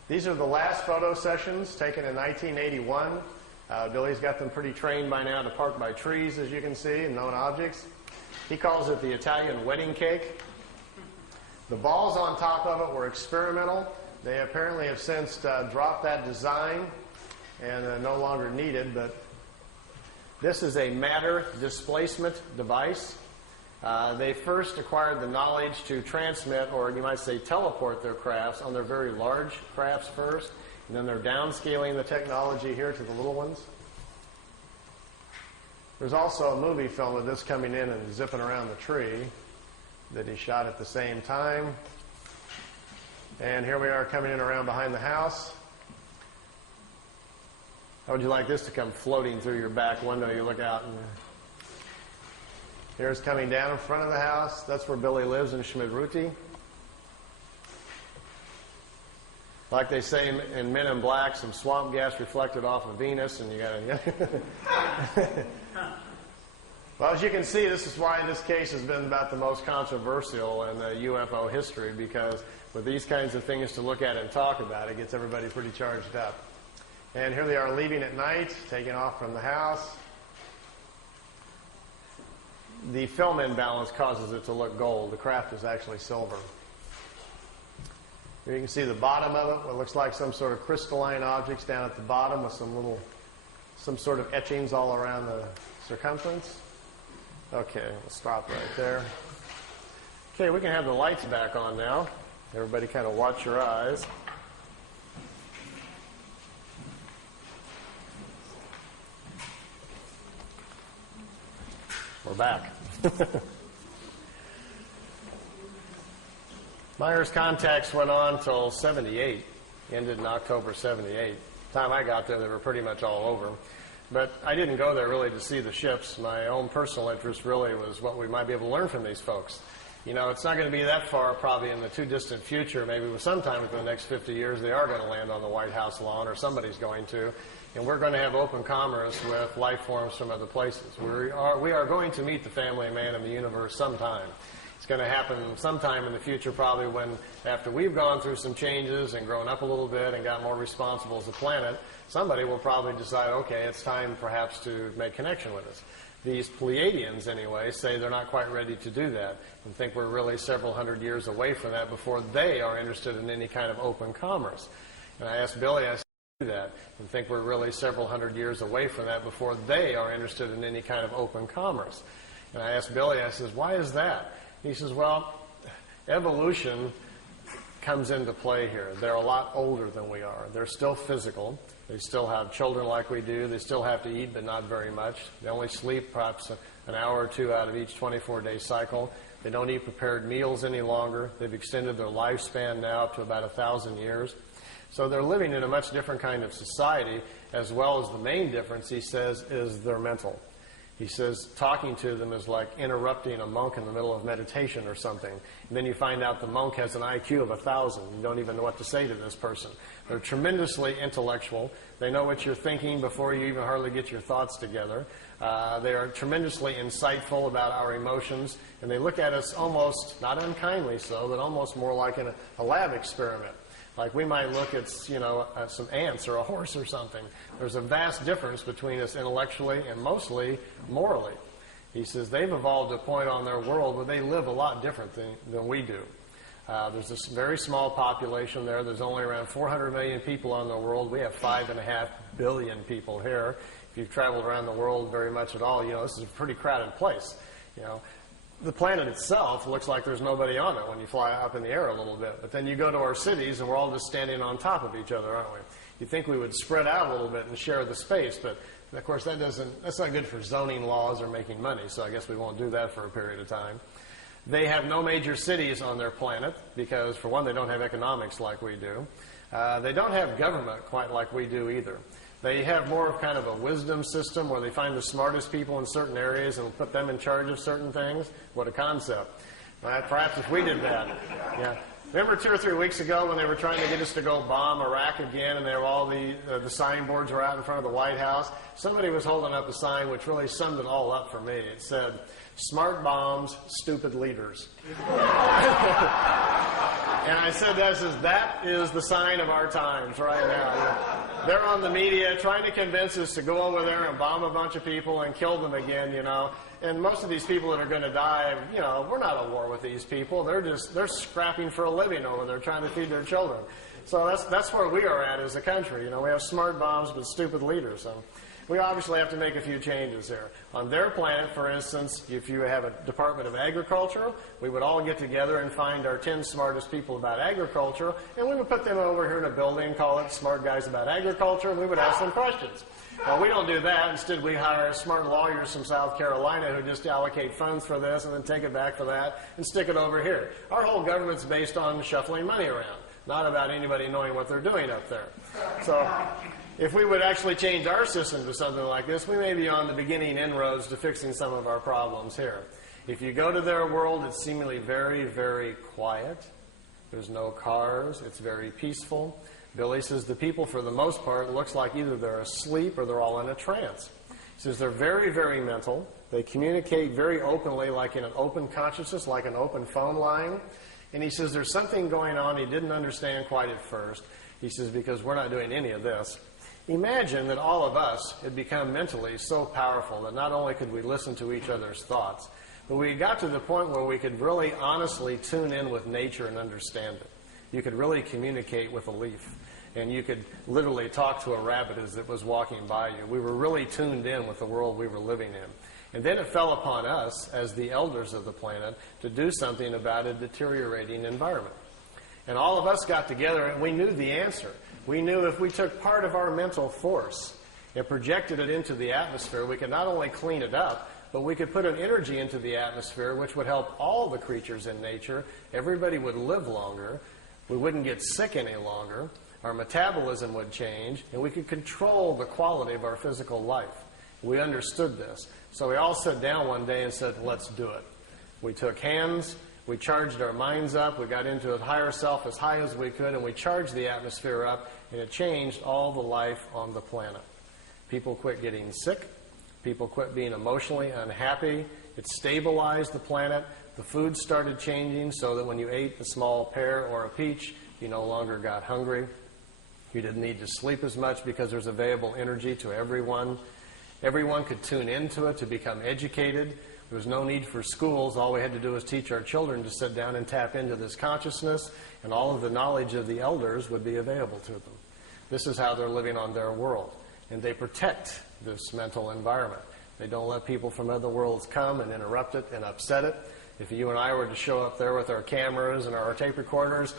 These are the last photo sessions taken in 1981. Billy's got them pretty trained by now to park by trees, as you can see, and known objects. He calls it the Italian wedding cake. The balls on top of it were experimental. They apparently have since dropped that design and no longer needed, but this is a matter displacement device. They first acquired the knowledge to transmit, or you might say teleport, their crafts on their very large crafts first. And then they're downscaling the technology here to the little ones. There's also a movie film of this coming in and zipping around the tree that he shot at the same time. And here we are coming in around behind the house. How would you like this to come floating through your back window? You look out and here's coming down in front of the house. That's where Billy lives in Schmidruti. Like they say in Men in Black, some swamp gas reflected off of Venus, and you got to. Well, as you can see, this is why this case has been about the most controversial in UFO history, because with these kinds of things to look at and talk about, it gets everybody pretty charged up. And here they are leaving at night, taking off from the house. The film imbalance causes it to look gold. The craft is actually silver. Here you can see the bottom of it, what looks like some sort of crystalline objects down at the bottom with some sort of etchings all around the circumference. Okay, we'll stop right there. Okay, we can have the lights back on now. Everybody kind of watch your eyes. We're back. Meier's contacts went on till 78, ended in October 78. The time I got there, they were pretty much all over. But I didn't go there really to see the ships. My own personal interest really was what we might be able to learn from these folks. You know, it's not going to be that far, probably in the too distant future, maybe sometime within the next 50 years, they are going to land on the White House lawn, or somebody's going to. And we're going to have open commerce with life forms from other places. We are going to meet the family man of the universe sometime. It's going to happen sometime in the future, probably when, after we've gone through some changes and grown up a little bit and got more responsible as a planet, somebody will probably decide, okay, it's time perhaps to make connection with us. These pleiadians, anyway, say they're not quite ready to do that and think we're really several hundred years away from that before they are interested in any kind of open commerce. And I asked Billy, I said, do that and think we're really several hundred years away from that before they are interested in any kind of open commerce. And I asked Billy, I says, why is that? He says, well, evolution comes into play here. They're a lot older than we are. They're still physical. They still have children like we do. They still have to eat, but not very much. They only sleep perhaps an hour or two out of each 24-day cycle. They don't eat prepared meals any longer. They've extended their lifespan now up to about 1,000 years. So they're living in a much different kind of society, as well as the main difference, he says, is their mental. He says talking to them is like interrupting a monk in the middle of meditation or something. And then you find out the monk has an IQ of 1,000. You don't even know what to say to this person. They're tremendously intellectual. They know what you're thinking before you even hardly get your thoughts together. They are tremendously insightful about our emotions. And they look at us almost, not unkindly so, but almost more like in a lab experiment. Like we might look at, some ants or a horse or something. There's a vast difference between us intellectually and mostly morally. He says they've evolved to a point on their world where they live a lot different than we do. There's this very small population there. There's only around 400 million people on the world. We have 5.5 billion people here. If you've traveled around the world very much at all, this is a pretty crowded place. The planet itself looks like there's nobody on it when you fly up in the air a little bit. But then you go to our cities and we're all just standing on top of each other, aren't we? You'd think we would spread out a little bit and share the space, but of course that's not good for zoning laws or making money, so I guess we won't do that for a period of time. They have no major cities on their planet because, for one, they don't have economics like we do. They don't have government quite like we do either. They have more of kind of a wisdom system where they find the smartest people in certain areas and put them in charge of certain things. What a concept. Perhaps if we did that. Yeah. Remember 2 or 3 weeks ago when they were trying to get us to go bomb Iraq again and there were all the signboards were out in front of the White House? Somebody was holding up a sign which really summed it all up for me. It said, "Smart bombs, stupid leaders." And I said, that is the sign of our times right now. They're on the media trying to convince us to go over there and bomb a bunch of people and kill them again, And most of these people that are going to die, we're not at war with these people. They're scrapping for a living over there trying to feed their children. So that's where we are at as a country. We have smart bombs but stupid leaders. So we obviously have to make a few changes here. On their planet, for instance, if you have a Department of Agriculture, we would all get together and find our 10 smartest people about agriculture, and we would put them over here in a building, call it Smart Guys About Agriculture, and we would ask them questions. Well, we don't do that. Instead, we hire smart lawyers from South Carolina who just allocate funds for this and then take it back for that and stick it over here. Our whole government's based on shuffling money around, not about anybody knowing what they're doing up there. So if we would actually change our system to something like this, we may be on the beginning inroads to fixing some of our problems here. If you go to their world, it's seemingly very, very quiet. There's no cars. It's very peaceful. Billy says the people, for the most part, looks like either they're asleep or they're all in a trance. He says they're very, very mental. They communicate very openly, like in an open consciousness, like an open phone line. And he says there's something going on he didn't understand quite at first. He says, because we're not doing any of this. Imagine that all of us had become mentally so powerful that not only could we listen to each other's thoughts, but we got to the point where we could really honestly tune in with nature and understand it. You could really communicate with a leaf, and you could literally talk to a rabbit as it was walking by you. We were really tuned in with the world we were living in. And then it fell upon us, as the elders of the planet, to do something about a deteriorating environment. And all of us got together, and we knew the answer. We knew if we took part of our mental force and projected it into the atmosphere, we could not only clean it up, but we could put an energy into the atmosphere which would help all the creatures in nature. Everybody would live longer. We wouldn't get sick any longer. Our metabolism would change, and we could control the quality of our physical life. We understood this. So we all sat down one day and said, let's do it. We took hands. We charged our minds up. We got into a higher self as high as we could, and we charged the atmosphere up, and it changed all the life on the planet. People quit getting sick. People quit being emotionally unhappy. It stabilized the planet. The food started changing so that when you ate a small pear or a peach, you no longer got hungry. You didn't need to sleep as much because there's available energy to everyone. Everyone could tune into it to become educated. There was no need for schools. All we had to do was teach our children to sit down and tap into this consciousness, and all of the knowledge of the elders would be available to them. This is how they're living on their world. And they protect this mental environment. They don't let people from other worlds come and interrupt it and upset it. If you and I were to show up there with our cameras and our tape recorders,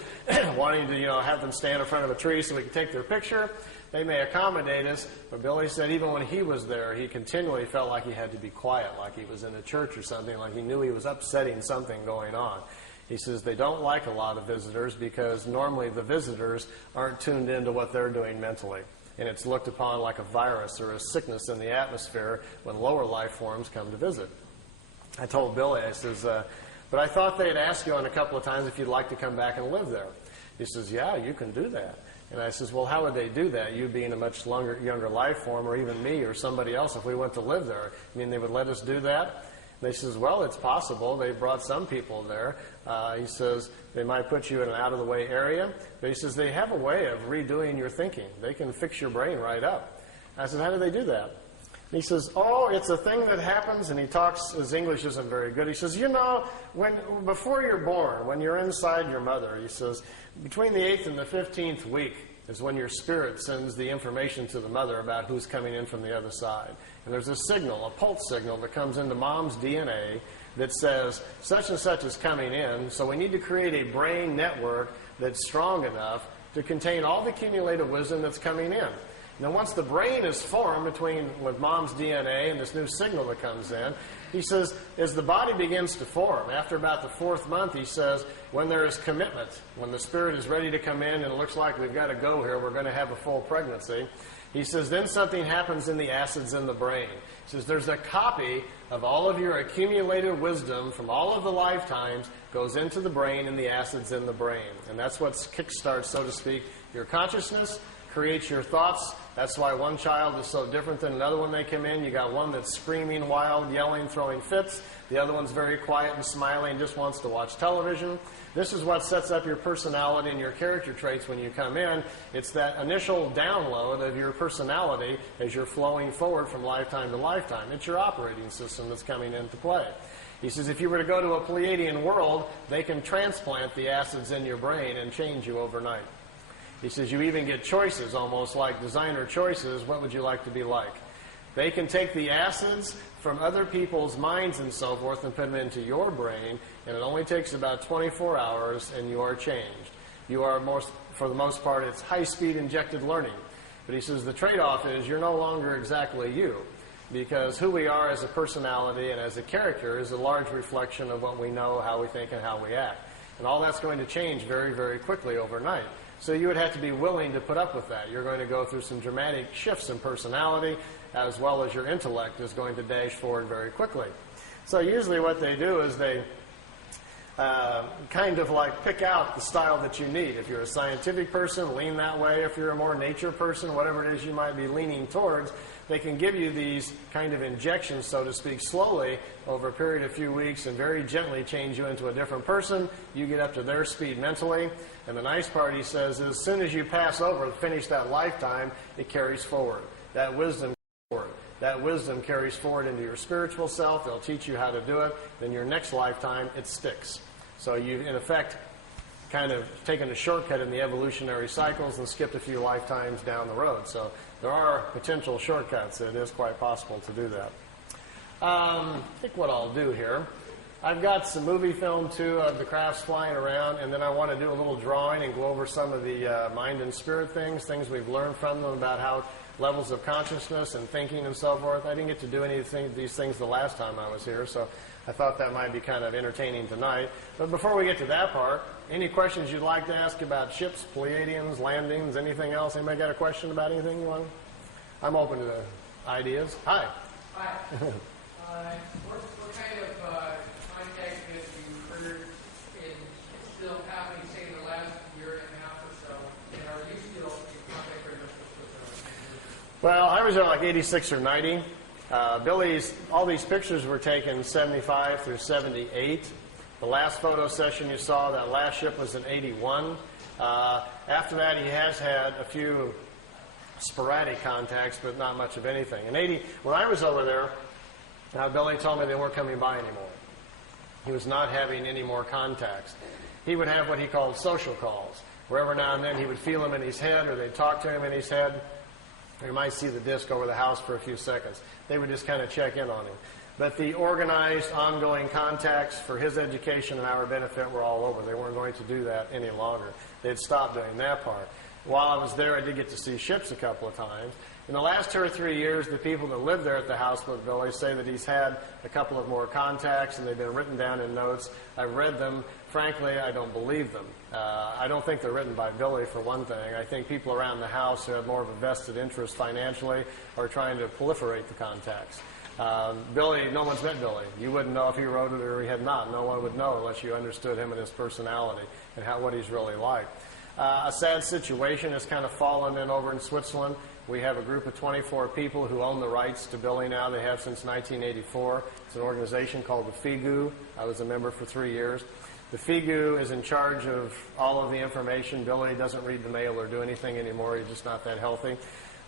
wanting to, have them stand in front of a tree so we could take their picture, they may accommodate us, but Billy said even when he was there, he continually felt like he had to be quiet, like he was in a church or something, like he knew he was upsetting something going on. He says they don't like a lot of visitors because normally the visitors aren't tuned into what they're doing mentally. And it's looked upon like a virus or a sickness in the atmosphere when lower life forms come to visit. I told Billy, I says, but I thought they'd ask you on a couple of times if you'd like to come back and live there. He says, yeah, you can do that. And I says, well, how would they do that? You being a much younger life form, or even me or somebody else, if we went to live there, I mean, they would let us do that? And they says, well, it's possible. They brought some people there. He says, they might put you in an out-of-the-way area. But he says, they have a way of redoing your thinking. They can fix your brain right up. I said, how do they do that? And he says, oh, it's a thing that happens, and he talks, his English isn't very good. He says, you know, before you're born, when you're inside your mother, he says, between the 8th and the 15th week is when your spirit sends the information to the mother about who's coming in from the other side. And there's a signal, a pulse signal that comes into mom's DNA that says such and such is coming in, so we need to create a brain network that's strong enough to contain all the accumulated wisdom that's coming in. Now, once the brain is formed with mom's DNA and this new signal that comes in, he says, as the body begins to form, after about the 4th month, he says, when there is commitment, when the spirit is ready to come in and it looks like we've got to go here, we're going to have a full pregnancy, he says, then something happens in the acids in the brain. He says, there's a copy of all of your accumulated wisdom from all of the lifetimes goes into the brain and the acids in the brain. And that's what kickstarts, so to speak, your consciousness, creates your thoughts. That's why one child is so different than another when they come in. You got one that's screaming, wild, yelling, throwing fits. The other one's very quiet and smiling, just wants to watch television. This is what sets up your personality and your character traits when you come in. It's that initial download of your personality as you're flowing forward from lifetime to lifetime. It's your operating system that's coming into play. He says if you were to go to a Pleiadian world, they can transplant the acids in your brain and change you overnight. He says you even get choices, almost like designer choices. What would you like to be like? They can take the acids from other people's minds and so forth and put them into your brain, and it only takes about 24 hours and you are changed. You are, for the most part, it's high-speed injected learning. But he says the trade-off is you're no longer exactly you, because who we are as a personality and as a character is a large reflection of what we know, how we think, and how we act. And all that's going to change very, very quickly overnight. So you would have to be willing to put up with that. You're going to go through some dramatic shifts in personality, as well as your intellect is going to dash forward very quickly. So usually what they do is they kind of like pick out the style that you need. If you're a scientific person, lean that way. If you're a more nature person, whatever it is you might be leaning towards, they can give you these kind of injections, so to speak, slowly over a period of a few weeks and very gently change you into a different person. You get up to their speed mentally. And the nice part, he says, is as soon as you pass over and finish that lifetime, it carries forward. That wisdom carries forward. That wisdom carries forward into your spiritual self. They'll teach you how to do it. Then your next lifetime, it sticks. So you've, in effect, kind of taken a shortcut in the evolutionary cycles and skipped a few lifetimes down the road. So there are potential shortcuts. It is quite possible to do that. I think what I'll do here, I've got some movie film, too, of the crafts flying around, and then I want to do a little drawing and go over some of the mind and spirit things we've learned from them about how levels of consciousness and thinking and so forth. I didn't get to do any of these things the last time I was here, so I thought that might be kind of entertaining tonight. But before we get to that part, any questions you'd like to ask about ships, Pleiadians, landings, anything else? Anybody got a question about anything you want? I'm open to ideas. Hi. Hi. What kind of contact have you heard is still happening, say, in the last year and a half or so? And are you still in contact very much with them? Well, I was at like 86 or 90. Billy's, all these pictures were taken 75 through 78. The last photo session you saw, that last ship was in 81. After that, he has had a few sporadic contacts, but not much of anything. In 80, when I was over there, Billy told me they weren't coming by anymore. He was not having any more contacts. He would have what he called social calls, where every now and then he would feel them in his head, or they'd talk to him in his head. Or you might see the disc over the house for a few seconds. They would just kind of check in on him. But the organized, ongoing contacts for his education and our benefit were all over. They weren't going to do that any longer. They'd stopped doing that part. while I was there, I did get to see ships a couple of times. In the last 2 or 3 years, the people that live there at the house with Billy say that he's had a couple of more contacts, and they've been written down in notes. I've read them. Frankly, I don't believe them. I don't think they're written by Billy, for one thing. I think people around the house who have more of a vested interest financially are trying to proliferate the contacts. Billy, no one's met Billy. You wouldn't know if he wrote it or he had not. No one would know unless you understood him and his personality and what he's really like. A sad situation has kind of fallen in over in Switzerland. We have a group of 24 people who own the rights to Billy now. They have since 1984. It's an organization called the FIGU. I was a member for 3 years. The FIGU is in charge of all of the information. Billy doesn't read the mail or do anything anymore. He's just not that healthy.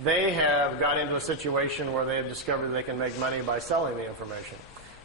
They have got into a situation where they have discovered they can make money by selling the information.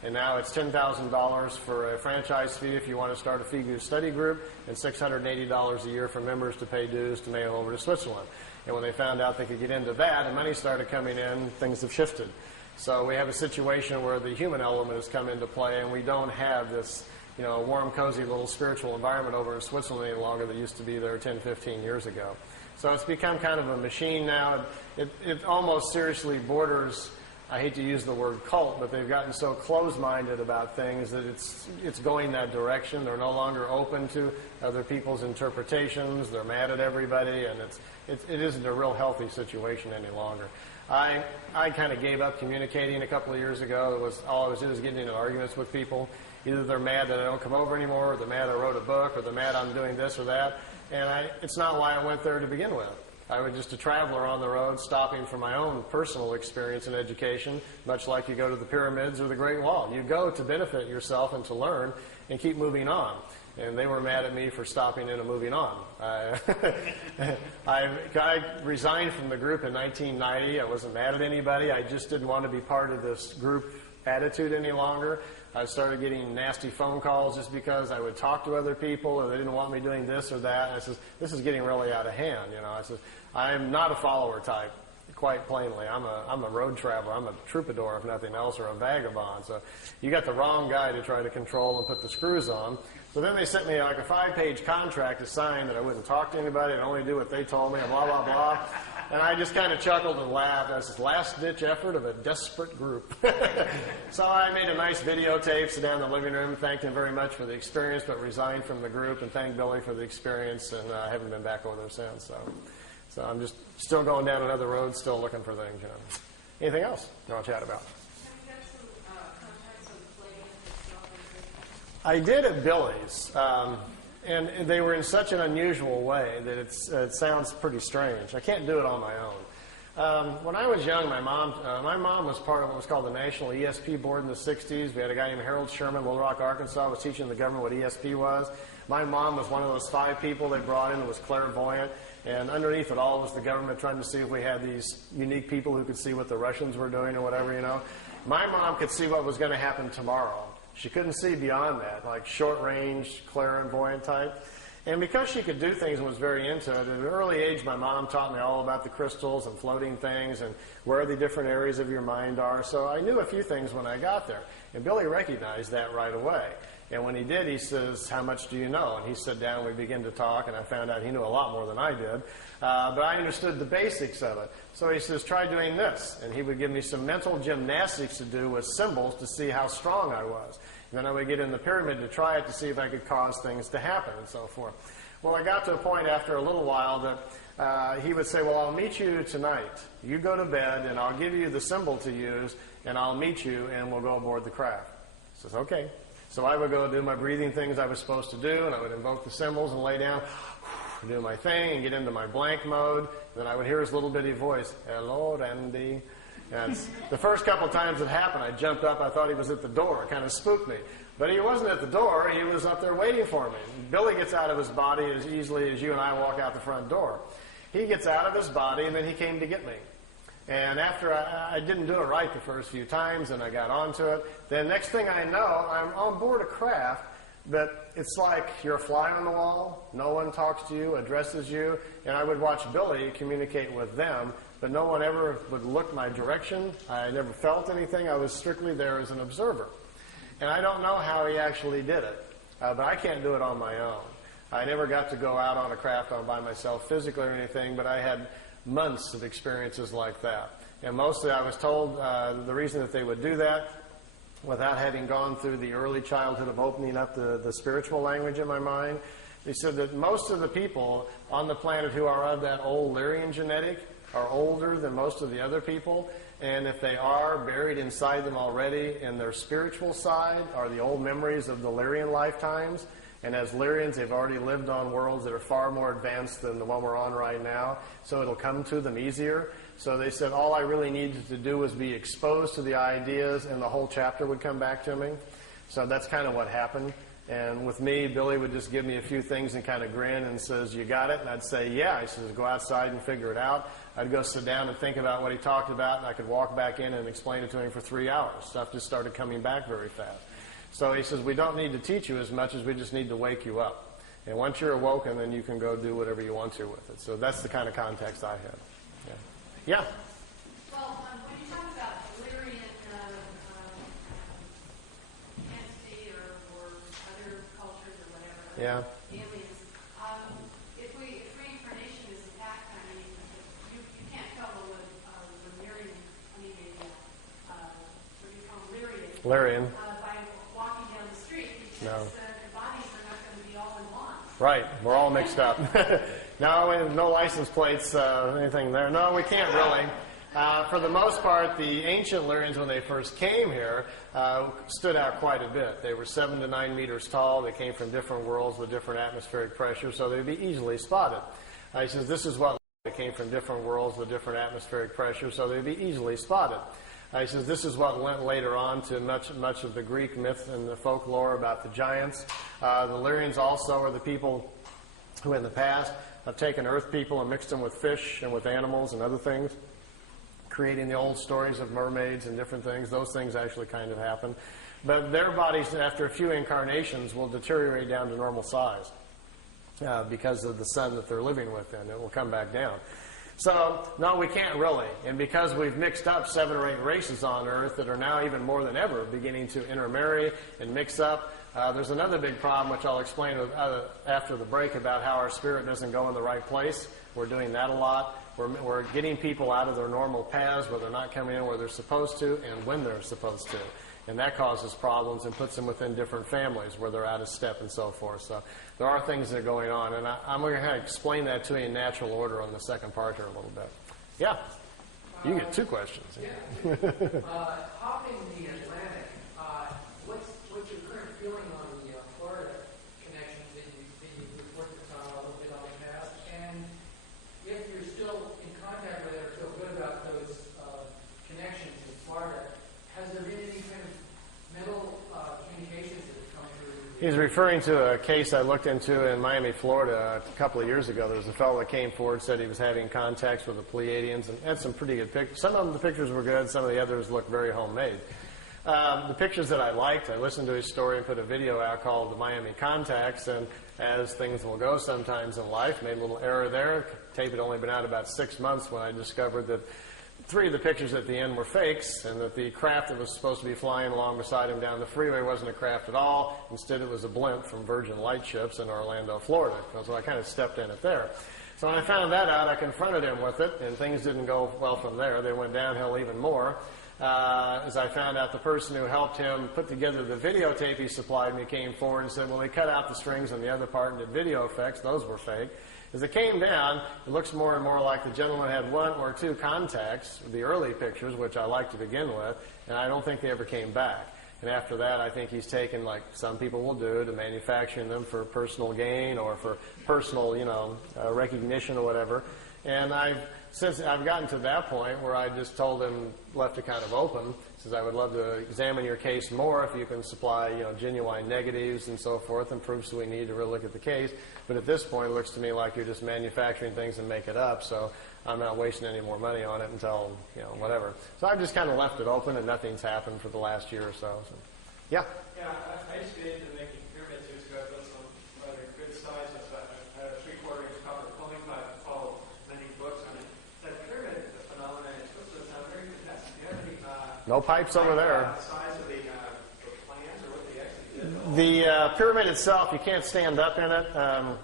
And now it's $10,000 for a franchise fee if you want to start a FIGU study group, and $680 a year for members to pay dues to mail over to Switzerland. And when they found out they could get into that and money started coming in, things have shifted. So we have a situation where the human element has come into play, and we don't have this warm, cozy little spiritual environment over in Switzerland any longer that used to be there 10, 15 years ago. So it's become kind of a machine now. It almost seriously borders, I hate to use the word cult, but they've gotten so closed-minded about things that it's going that direction. They're no longer open to other people's interpretations. They're mad at everybody, and it isn't a real healthy situation any longer. I kind of gave up communicating a couple of years ago. All I was doing was getting into arguments with people. Either they're mad that I don't come over anymore, or they're mad I wrote a book, or they're mad I'm doing this or that. And it's not why I went there to begin with. I was just a traveler on the road, stopping for my own personal experience and education, much like you go to the pyramids or the Great Wall. You go to benefit yourself and to learn and keep moving on. And they were mad at me for stopping in and moving on. I resigned from the group in 1990. I wasn't mad at anybody. I just didn't want to be part of this group attitude any longer. I started getting nasty phone calls just because I would talk to other people and they didn't want me doing this or that. And I said, this is getting really out of hand. I said, I'm not a follower type, quite plainly. I'm a road traveler. I'm a troubadour, if nothing else, or a vagabond. So you got the wrong guy to try to control and put the screws on. So then they sent me like a 5-page contract to sign that I wouldn't talk to anybody and only do what they told me and blah, blah, blah. And I just kind of chuckled and laughed. That's this last-ditch effort of a desperate group. So I made a nice videotape, sit down in the living room, thanked him very much for the experience, but resigned from the group, and thanked Billy for the experience, and I haven't been back over there since. So I'm just still going down another road, still looking for things. Anything else you want to chat about? I did at Billy's, and they were in such an unusual way that it sounds pretty strange. I can't do it on my own. When I was young, my mom was part of what was called the National ESP Board in the 60s. We had a guy named Harold Sherman, Little Rock, Arkansas, was teaching the government what ESP was. My mom was one of those 5 people they brought in that was clairvoyant, and underneath it all was the government trying to see if we had these unique people who could see what the Russians were doing or whatever, My mom could see what was going to happen tomorrow. She couldn't see beyond that, like short-range, clairvoyant type. And because she could do things and was very into it, at an early age, my mom taught me all about the crystals and floating things and where the different areas of your mind are. So I knew a few things when I got there. And Billy recognized that right away. And when he did, he says, how much do you know? And he sat down, we began to talk, and I found out he knew a lot more than I did. But I understood the basics of it. So he says, try doing this. And he would give me some mental gymnastics to do with symbols to see how strong I was. And then I would get in the pyramid to try it to see if I could cause things to happen and so forth. Well, I got to a point after a little while that he would say, well, I'll meet you tonight. You go to bed, and I'll give you the symbol to use, and I'll meet you, and we'll go aboard the craft. He says, okay. So I would go do my breathing things I was supposed to do, and I would invoke the symbols and lay down, do my thing, and get into my blank mode. And then I would hear his little bitty voice, hello, Randy. And the first couple times it happened, I jumped up. I thought he was at the door. It kind of spooked me. But he wasn't at the door. He was up there waiting for me. Billy gets out of his body as easily as you and I walk out the front door. He gets out of his body, and then he came to get me. And after I didn't do it right the first few times, and I got onto it, then next thing I know, I'm on board a craft, but it's like you're a fly on the wall. No one talks to you, addresses you, and I would watch Billy communicate with them, but no one ever would look my direction. I never felt anything. I was strictly there as an observer. And I don't know how he actually did it, but I can't do it on my own. I never got to go out on a craft on by myself physically or anything, but I had months of experiences like that. And mostly I was told the reason that they would do that, without having gone through the early childhood of opening up the spiritual language in my mind, they said that most of the people on the planet who are of that old Lyrian genetic are older than most of the other people. And if they are, buried inside them already in their spiritual side are the old memories of the Lyrian lifetimes. And as Lyrians, they've already lived on worlds that are far more advanced than the one we're on right now, so it'll come to them easier. So they said all I really needed to do was be exposed to the ideas, and the whole chapter would come back to me. So that's kind of what happened. And with me, Billy would just give me a few things and kind of grin and says, "You got it?" And I'd say, "Yeah." He says, "Go outside and figure it out." I'd go sit down and think about what he talked about, and I could walk back in and explain it to him for 3 hours. Stuff just started coming back very fast. So he says, "We don't need to teach you as much as we just need to wake you up. And once you're awoken, then you can go do whatever you want to with it." So that's the kind of context I had. Yeah? Well, when you talk about Lyrian entity or other cultures or whatever, aliens, if reincarnation is a fact, I mean, you can't tell the Lyrian, I mean, what do you call them, Lyrian. by walking down the street, because the bodies are not going to be all in one. Right. We're all mixed up. No license plates, anything there. No, we can't really. For the most part, the ancient Lyrians, when they first came here, stood out quite a bit. They were 7 to 9 meters tall. They came from different worlds with different atmospheric pressure, so they'd be easily spotted. He says, this is what they came from different worlds with different atmospheric pressure, so they'd be easily spotted. He says, this is what went later on to much of the Greek myth and the folklore about the giants. The Lyrians also are the people who in the past have taken earth people and mixed them with fish and with animals and other things, creating the old stories of mermaids and different things. Those things actually kind of happen. But their bodies, after a few incarnations, will deteriorate down to normal size because of the sun that they're living within. It will come back down. So, no, we can't really. And because we've mixed up 7 or 8 races on Earth that are now even more than ever beginning to intermarry and mix up, there's another big problem, which I'll explain after the break, about how our spirit doesn't go in the right place. We're doing that a lot. We're getting people out of their normal paths where they're not coming in where they're supposed to and when they're supposed to. And that causes problems and puts them within different families where they're out of step and so forth. So there are things that are going on. And I'm going to kind of explain that to you in natural order on the second part here a little bit. Yeah? You get 2 questions. Hopping the Atlantic, what's your current feeling on the Florida connections that you've worked a little bit on the past? And if you're still in contact with it or feel good about those connections in Florida, has there been any kind of mental communications that have come through? He's referring to a case I looked into in Miami, Florida a couple of years ago. There was a fellow that came forward, said he was having contacts with the Pleiadians, and had some pretty good pictures. Some of the pictures were good. Some of the others looked very homemade. The pictures that I liked, I listened to his story and put a video out called The Miami Contacts, and as things will go sometimes in life, made a little error there. Tape had only been out about 6 months when I discovered that 3 of the pictures at the end were fakes, and that the craft that was supposed to be flying along beside him down the freeway wasn't a craft at all. Instead, it was a blimp from Virgin Lightships in Orlando, Florida. So I kind of stepped in it there. So when I found that out, I confronted him with it, and things didn't go well from there. They went downhill even more. As I found out, the person who helped him put together the videotape he supplied me came forward and said, well, they cut out the strings on the other part and did video effects. Those were fake. As it came down, it looks more and more like the gentleman had 1 or 2 contacts, the early pictures, which I liked to begin with, and I don't think they ever came back. And after that, I think he's taken, like some people will do, to manufacturing them for personal gain or for personal, recognition or whatever. And since I've gotten to that point where I just told him, left it kind of open, says I would love to examine your case more if you can supply, genuine negatives and so forth and proofs we need to really look at the case. But at this point, it looks to me like you're just manufacturing things and make it up. So I'm not wasting any more money on it until, whatever. So I've just kind of left it open and nothing's happened for the last year or so. Yeah? Yeah, I used to get into making pyramids years ago. I've done some rather good sizes. I had a 3/4-inch copper plumbing pipe and followed many books on it. That pyramid phenomenon is supposed to sound very fantastic. Do you have any No pipes over there. size of the plans or what they actually did? The pyramid itself, you can't stand up in it.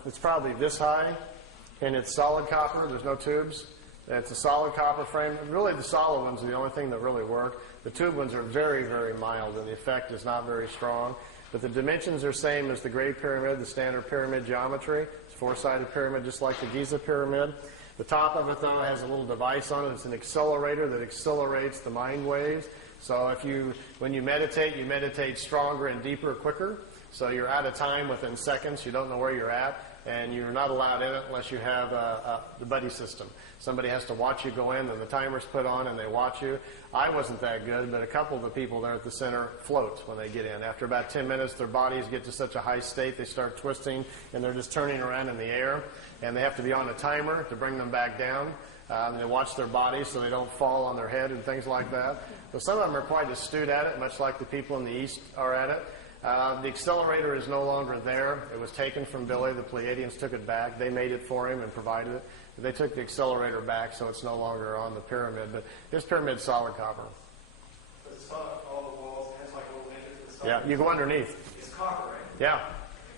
It's probably this high, and it's solid copper. There's no tubes. It's a solid copper frame. Really, the solid ones are the only thing that really work. The tube ones are very, very mild, and the effect is not very strong. But the dimensions are same as the Great Pyramid, the standard pyramid geometry. It's a four-sided pyramid, just like the Giza Pyramid. The top of it, though, has a little device on it. It's an accelerator that accelerates the mind waves. So when you meditate stronger and deeper quicker. So you're out of time within seconds. You don't know where you're at, and you're not allowed in it unless you have the buddy system. Somebody has to watch you go in, and the timer's put on, and they watch you. I wasn't that good, but a couple of the people there at the center float when they get in. After about 10 minutes, their bodies get to such a high state, they start twisting, and they're just turning around in the air. And they have to be on a timer to bring them back down. They watch their bodies so they don't fall on their head and things like that. So some of them are quite astute at it, much like the people in the East are at it. The accelerator is no longer there. It was taken from Billy. The Pleiadians took it back. They made it for him and provided it. They took the accelerator back, so it's no longer on the pyramid. But this pyramid's solid copper. It's all the walls. It has like a little entrance inside. Yeah, you go underneath. It's copper, right? Yeah.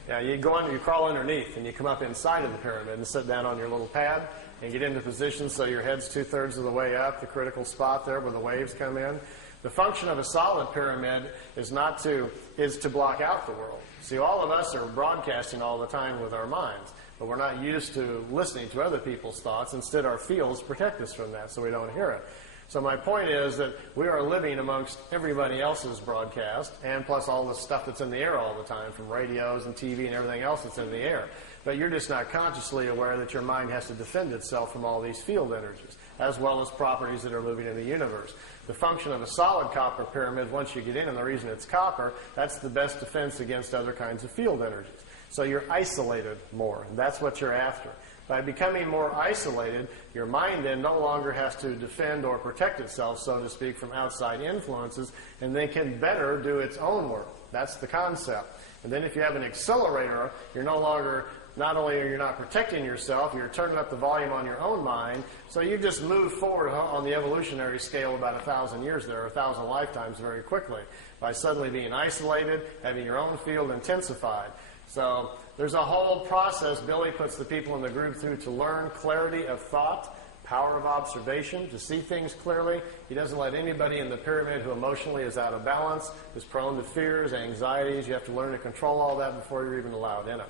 Yeah, you crawl underneath, and you come up inside of the pyramid and sit down on your little pad and get into position so your head's 2/3 of the way up, the critical spot there where the waves come in. The function of a solid pyramid is to block out the world. See, all of us are broadcasting all the time with our minds, but we're not used to listening to other people's thoughts. Instead, our fields protect us from that so we don't hear it. So my point is that we are living amongst everybody else's broadcast, and plus all the stuff that's in the air all the time, from radios and TV and everything else that's in the air. But you're just not consciously aware that your mind has to defend itself from all these field energies, as well as properties that are moving in the universe. The function of a solid copper pyramid, once you get in, and the reason it's copper, that's the best defense against other kinds of field energies. So you're isolated more, and that's what you're after. By becoming more isolated, your mind then no longer has to defend or protect itself, so to speak, from outside influences, and they can better do its own work. That's the concept. And then if you have an accelerator, you're not only are you not protecting yourself, you're turning up the volume on your own mind, so you just move forward on the evolutionary scale about 1,000 years there, or 1,000 lifetimes very quickly, by suddenly being isolated, having your own field intensified. So there's a whole process Billy puts the people in the group through to learn clarity of thought, power of observation, to see things clearly. He doesn't let anybody in the pyramid who emotionally is out of balance, is prone to fears, anxieties. You have to learn to control all that before you're even allowed in it.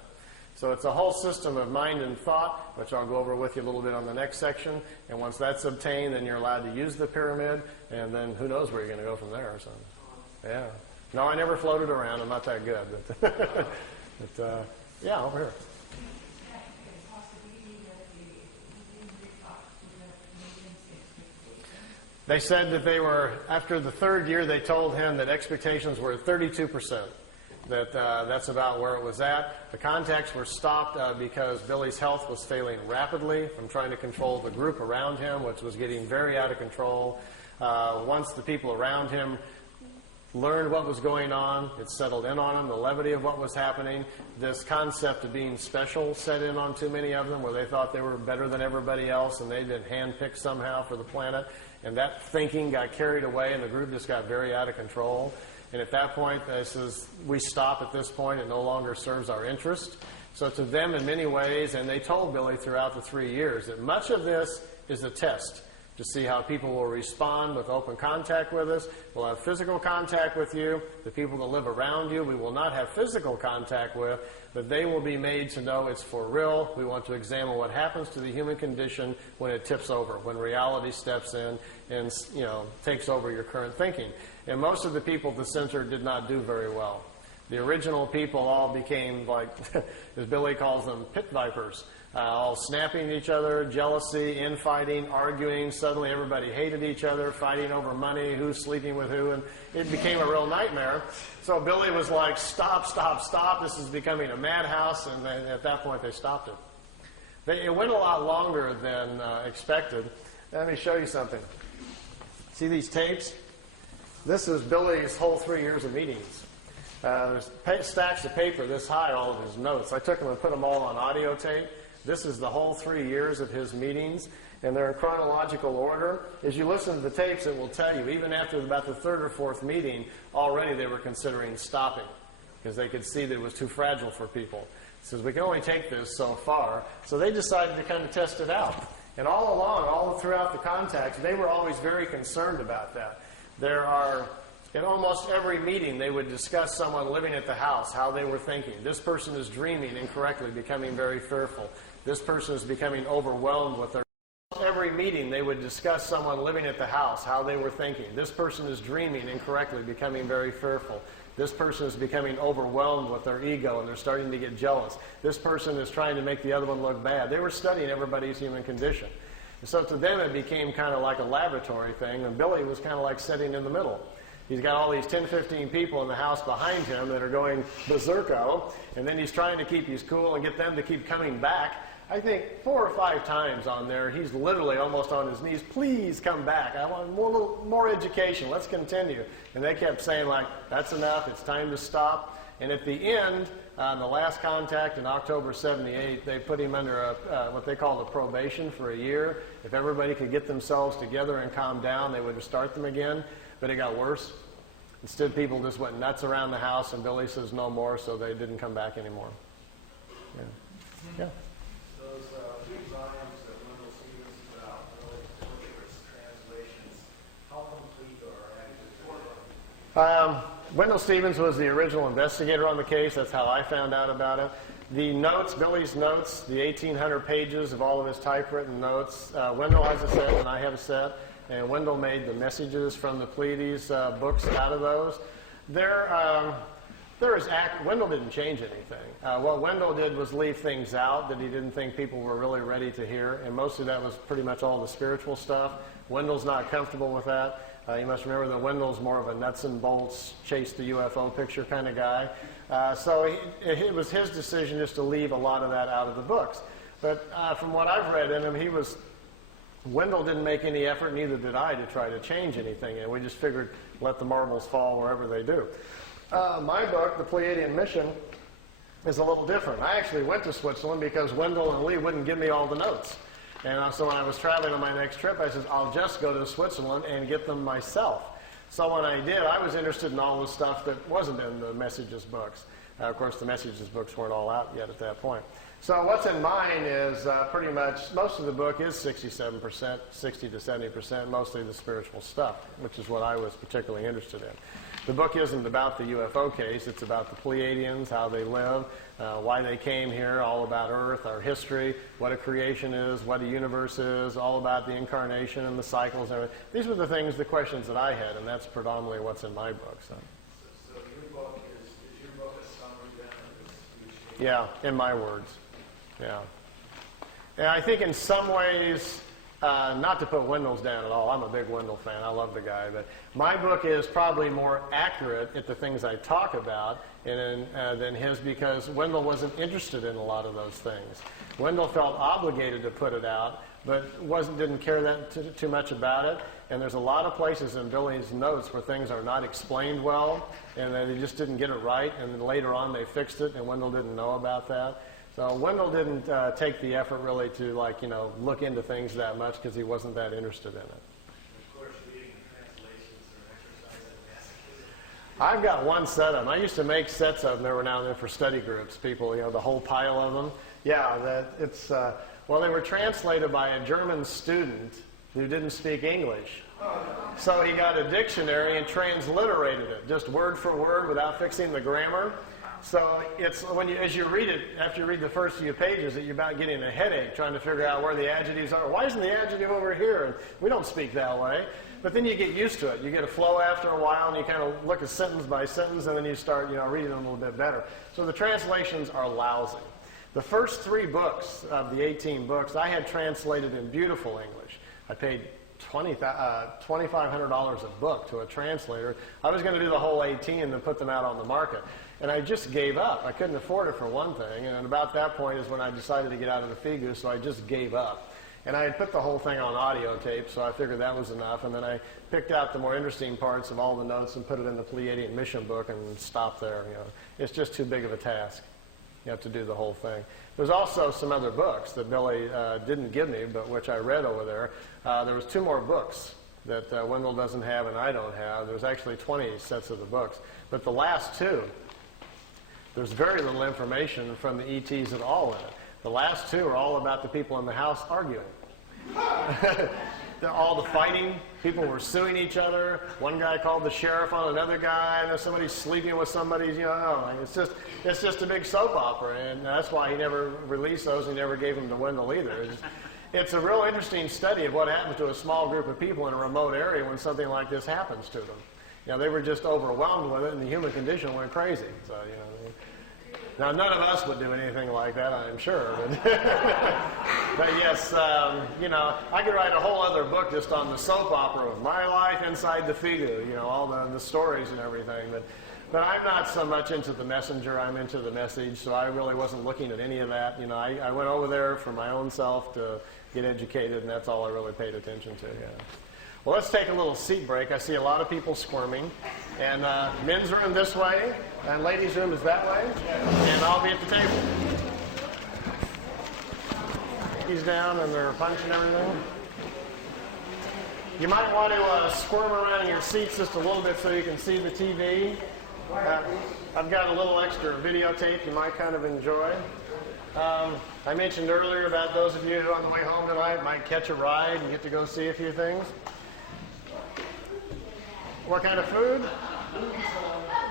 So it's a whole system of mind and thought, which I'll go over with you a little bit on the next section. And once that's obtained, then you're allowed to use the pyramid, and then who knows where you're going to go from there or something. Yeah. No, I never floated around. I'm not that good. But yeah, over here. They said that they were, after the third year, they told him that expectations were 32%. That's about where it was at. The contacts were stopped because Billy's health was failing rapidly from trying to control the group around him, which was getting very out of control. Once the people around him learned what was going on, it settled in on them, the levity of what was happening. This concept of being special set in on too many of them, where they thought they were better than everybody else and they'd been handpicked somehow for the planet. And that thinking got carried away and the group just got very out of control. And at that point, they says, we stop at this point. It no longer serves our interest. So to them, in many ways, and they told Billy throughout the 3 years, that much of this is a test to see how people will respond with open contact with us. We'll have physical contact with you. The people that live around you, we will not have physical contact with, but they will be made to know it's for real. We want to examine what happens to the human condition when it tips over, when reality steps in and takes over your current thinking. And most of the people at the center did not do very well. The original people all became, like, as Billy calls them, pit vipers. All snapping at each other, jealousy, infighting, arguing. Suddenly everybody hated each other, fighting over money, who's sleeping with who, and it became a real nightmare. So Billy was like, stop, stop, stop. This is becoming a madhouse, and then at that point they stopped it. It went a lot longer than expected. Let me show you something. See these tapes? This is Billy's whole 3 years of meetings. There's stacks of paper this high, all of his notes. I took them and put them all on audio tape. This is the whole 3 years of his meetings, and they're in chronological order. As you listen to the tapes, it will tell you, even after about the third or fourth meeting, already they were considering stopping. because they could see that it was too fragile for people. He says, we can only take this so far. So they decided to kind of test it out. And all along, all throughout the contacts, they were always very concerned about that. In almost every meeting, they would discuss someone living at the house, how they were thinking. This person is dreaming incorrectly, becoming very fearful. This person is becoming overwhelmed with their... Every meeting, they would discuss someone living at the house, how they were thinking. This person is dreaming incorrectly, becoming very fearful. This person is becoming overwhelmed with their ego, and they're starting to get jealous. This person is trying to make the other one look bad. They were studying everybody's human condition. And so to them, it became kind of like a laboratory thing, and Billy was kind of like sitting in the middle. He's got all these 10, 15 people in the house behind him that are going berserko, and then he's trying to keep his cool and get them to keep coming back. I think 4 or 5 times on there, he's literally almost on his knees, please come back. I want more education. Let's continue. And they kept saying, like, that's enough. It's time to stop. And at the end, the last contact in October 78, they put him under what they called a probation for a year. If everybody could get themselves together and calm down, they would start them again. But it got worse. Instead, people just went nuts around the house, and Billy says no more, so they didn't come back anymore. Yeah. Yeah. Those 3 volumes that Wendell Stevens put out, early translations, how complete or accurate? Wendell Stevens was the original investigator on the case. That's how I found out about it. The notes, Billy's notes, the 1,800 pages of all of his typewritten notes, Wendell has a set and I have a set. And Wendell made the messages from the Pleiades books out of those. Wendell didn't change anything. What Wendell did was leave things out that he didn't think people were really ready to hear, and mostly that was pretty much all the spiritual stuff. Wendell's not comfortable with that. You must remember that Wendell's more of a nuts and bolts, chase the UFO picture kind of guy. So it was his decision just to leave a lot of that out of the books. But from what I've read in him, Wendell didn't make any effort, neither did I, to try to change anything, and we just figured let the marbles fall wherever they do. My book, The Pleiadian Mission, is a little different. I actually went to Switzerland because Wendell and Lee wouldn't give me all the notes. And so when I was traveling on my next trip, I said, I'll just go to Switzerland and get them myself. So when I did, I was interested in all the stuff that wasn't in the Messages books. Of course, the Messages books weren't all out yet at that point. So what's in mine is pretty much, most of the book is 67%, 60 to 70%, mostly the spiritual stuff, which is what I was particularly interested in. The book isn't about the UFO case. It's about the Pleiadians, how they live, why they came here, all about Earth, our history, what a creation is, what a universe is, all about the incarnation and the cycles and everything. These were the things, the questions that I had, and that's predominantly what's in my book. So your book is your book a summary then of this? Yeah, in my words. Yeah. And I think in some ways, not to put Wendell's down at all. I'm a big Wendell fan. I love the guy. But my book is probably more accurate at the things I talk about than his, because Wendell wasn't interested in a lot of those things. Wendell felt obligated to put it out, but didn't care that too much about it. And there's a lot of places in Billy's notes where things are not explained well, and they just didn't get it right. And then later on they fixed it, and Wendell didn't know about that. So Wendell didn't take the effort really to look into things that much because he wasn't that interested in it. Of course, reading the translations are an exercise in masochism. I've got one set of them. I used to make sets of them every now and then for study groups. People, the whole pile of them. Yeah, they were translated by a German student who didn't speak English. So he got a dictionary and transliterated it, just word for word without fixing the grammar. So it's as you read it, after you read the first few pages, that you're about getting a headache trying to figure out where the adjectives are. Why isn't the adjective over here? And we don't speak that way. But then you get used to it. You get a flow after a while, and you kind of look at sentence by sentence, and then you start reading them a little bit better. So the translations are lousy. The first 3 books of the 18 books I had translated in beautiful English. I paid $2,500 a book to a translator. I was going to do the whole 18 and then put them out on the market. And I just gave up. I couldn't afford it for one thing. And about that point is when I decided to get out of the Figu, so I just gave up. And I had put the whole thing on audio tape, so I figured that was enough. And then I picked out the more interesting parts of all the notes and put it in the Pleiadian Mission book and stopped there. It's just too big of a task. You have to do the whole thing. There's also some other books that Billy didn't give me, but which I read over there. There was 2 more books that Wendell doesn't have and I don't have. There's actually 20 sets of the books. But the last 2 there's very little information from the ETs at all in it. The last two are all about the people in the house arguing. All the fighting, people were suing each other. One guy called the sheriff on another guy, and somebody's sleeping with somebody. It's just a big soap opera, and that's why he never released those. He never gave them to Wendell either. It's a real interesting study of what happens to a small group of people in a remote area when something like this happens to them. They were just overwhelmed with it, and the human condition went crazy. So, now, none of us would do anything like that, I'm sure. But yes, I could write a whole other book just on the soap opera of my life inside the FIGU, all the stories and everything. But I'm not so much into the messenger, I'm into the message, so I really wasn't looking at any of that. I went over there for my own self to get educated, and that's all I really paid attention to. Yeah. Well, let's take a little seat break. I see a lot of people squirming. And men's room this way, and ladies' room is that way. And I'll be at the table. He's down, and they're punching everything. You might want to squirm around in your seats just a little bit so you can see the TV. I've got a little extra videotape you might kind of enjoy. I mentioned earlier about those of you who on the way home tonight might catch a ride and get to go see a few things. What kind of food?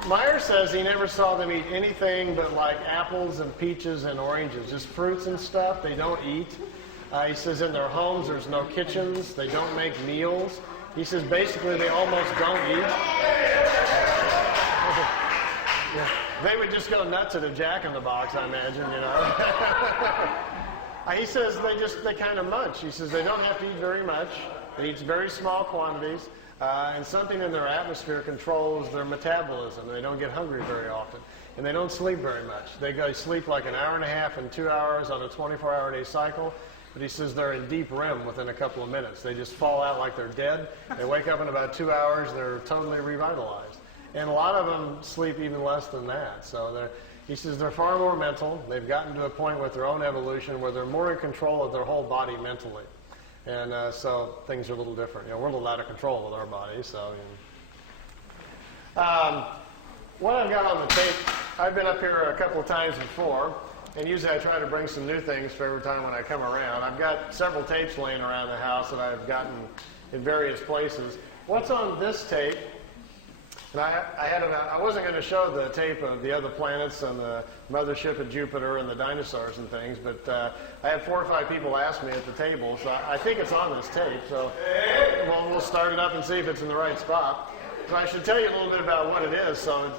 Meier says he never saw them eat anything but like apples and peaches and oranges, just fruits and stuff. They don't eat. He says in their homes there's no kitchens. They don't make meals. He says basically they almost don't eat. Yeah. They would just go nuts at a Jack-in-the-Box, I imagine, He says they kind of munch. He says they don't have to eat very much. They eat very small quantities. And something in their atmosphere controls their metabolism. They don't get hungry very often. And they don't sleep very much. They sleep like an hour and a half and 2 hours on a 24-hour-a-day cycle. But he says they're in deep REM within a couple of minutes. They just fall out like they're dead. They wake up in about 2 hours. They're totally revitalized. And a lot of them sleep even less than that. So he says they're far more mental. They've gotten to a point with their own evolution where they're more in control of their whole body mentally. And so things are a little different. We're a little out of control with our bodies. So, what I've got on the tape, I've been up here a couple of times before, and usually I try to bring some new things for every time when I come around. I've got several tapes laying around the house that I've gotten in various places. What's on this tape? And I wasn't going to show the tape of the other planets and the mothership of Jupiter and the dinosaurs and things, but I had 4 or 5 people ask me at the table, so I think it's on this tape. So we'll start it up and see if it's in the right spot. So I should tell you a little bit about what it is. So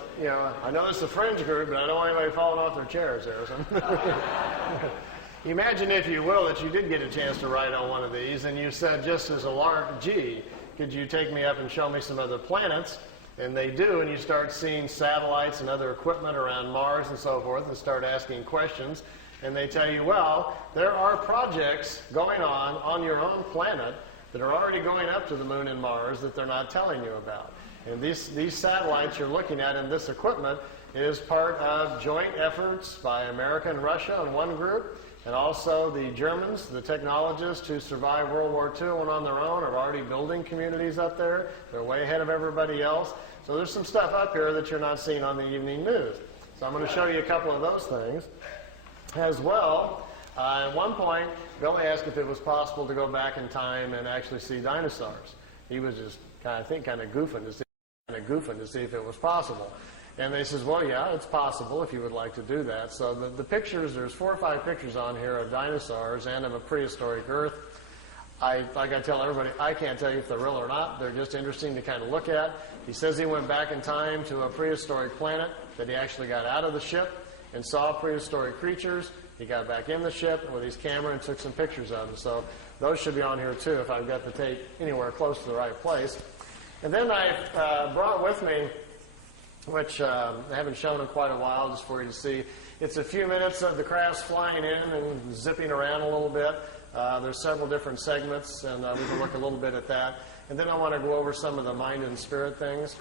I know this is a fringe group, but I don't want anybody falling off their chairs there. So. Imagine, if you will, that you did get a chance to ride on one of these, and you said, just as a lark, gee, could you take me up and show me some other planets? And they do, and you start seeing satellites and other equipment around Mars and so forth, and start asking questions. And they tell you, well, there are projects going on your own planet that are already going up to the moon and Mars that they're not telling you about. And these satellites you're looking at and this equipment is part of joint efforts by America and Russia on one group, and also the Germans, the technologists who survived World War II and went on their own, are already building communities up there. They're way ahead of everybody else. So there's some stuff up here that you're not seeing on the evening news. So I'm going to show you a couple of those things. As well, at one point, Bill asked if it was possible to go back in time and actually see dinosaurs. He was just kind of goofing to see if it was possible. And they says, well, yeah, it's possible if you would like to do that. So the pictures, there's 4 or 5 pictures on here of dinosaurs and of a prehistoric Earth. Like I tell everybody, I can't tell you if they're real or not. They're just interesting to kind of look at. He says he went back in time to a prehistoric planet, that he actually got out of the ship and saw prehistoric creatures. He got back in the ship with his camera and took some pictures of them. So those should be on here too if I've got the tape anywhere close to the right place. And then I brought with me, which I haven't shown in quite a while, just for you to see. It's a few minutes of the crafts flying in and zipping around a little bit. There's several different segments, and we can look a little bit at that. And then I want to go over some of the mind and spirit things.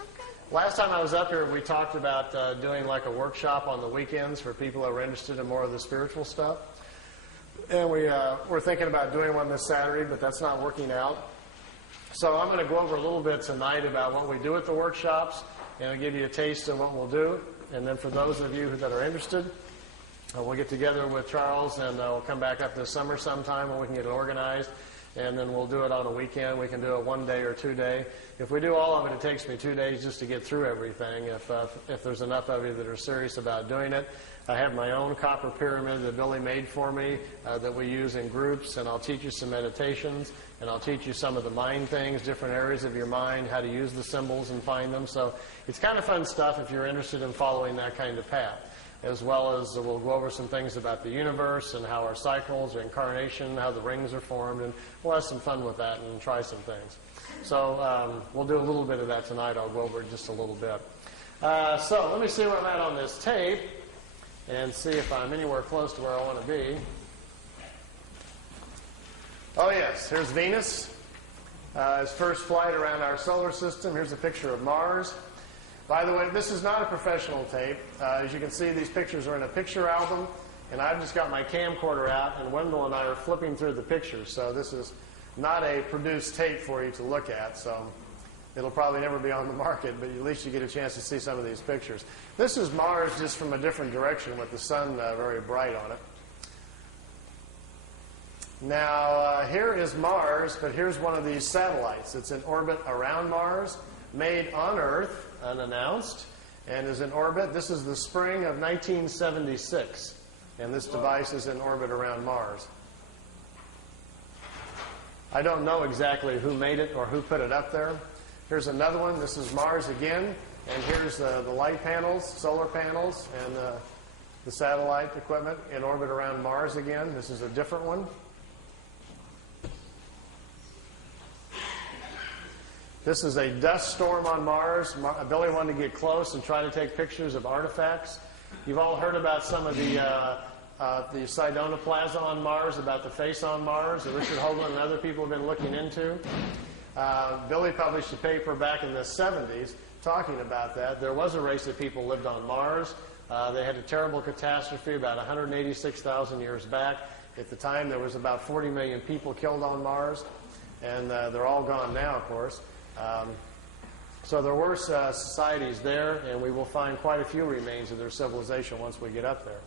Last time I was up here, we talked about doing like a workshop on the weekends for people that were interested in more of the spiritual stuff. And we're thinking about doing one this Saturday, but that's not working out. So I'm going to go over a little bit tonight about what we do at the workshops, and I'll give you a taste of what we'll do. And then for those of you that are interested, we'll get together with Charles, and we'll come back up this summer sometime when we can get it organized. And then we'll do it on a weekend. We can do a 1 day or 2 day. If we do all of it, it takes me 2 days just to get through everything, if there's enough of you that are serious about doing it. I have my own copper pyramid that Billy made for me that we use in groups, and I'll teach you some meditations, and I'll teach you some of the mind things, different areas of your mind, how to use the symbols and find them. So it's kind of fun stuff if you're interested in following that kind of path, as well as we'll go over some things about the universe and how our cycles, our incarnation, how the rings are formed, and we'll have some fun with that and try some things. So we'll do a little bit of that tonight. I'll go over it just a little bit. So let me see where I'm at on this tape and see if I'm anywhere close to where I want to be. Oh, yes, here's Venus. His first flight around our solar system. Here's a picture of Mars. By the way, this is not a professional tape. As you can see, these pictures are in a picture album, and I've just got my camcorder out, and Wendell and I are flipping through the pictures. So this is not a produced tape for you to look at, so it'll probably never be on the market, but at least you get a chance to see some of these pictures. This is Mars just from a different direction with the sun very bright on it. Now, here is Mars, but here's one of these satellites. It's in orbit around Mars, made on Earth, unannounced, and is in orbit. This is the spring of 1976, and this device is in orbit around Mars. I don't know exactly who made it or who put it up there. Here's another one. This is Mars again, and here's the light panels, solar panels, and the satellite equipment in orbit around Mars again. This is a different one. This is a dust storm on Mars. Billy wanted to get close and try to take pictures of artifacts. You've all heard about some of the Sidonoplasma on Mars, about the face on Mars that Richard Hoagland and other people have been looking into. Billy published a paper back in the 70s talking about that. There was a race of people who lived on Mars. They had a terrible catastrophe about 186,000 years back. At the time, there was about 40 million people killed on Mars, and they're all gone now, of course. So there were societies there, and we will find quite a few remains of their civilization once we get up there.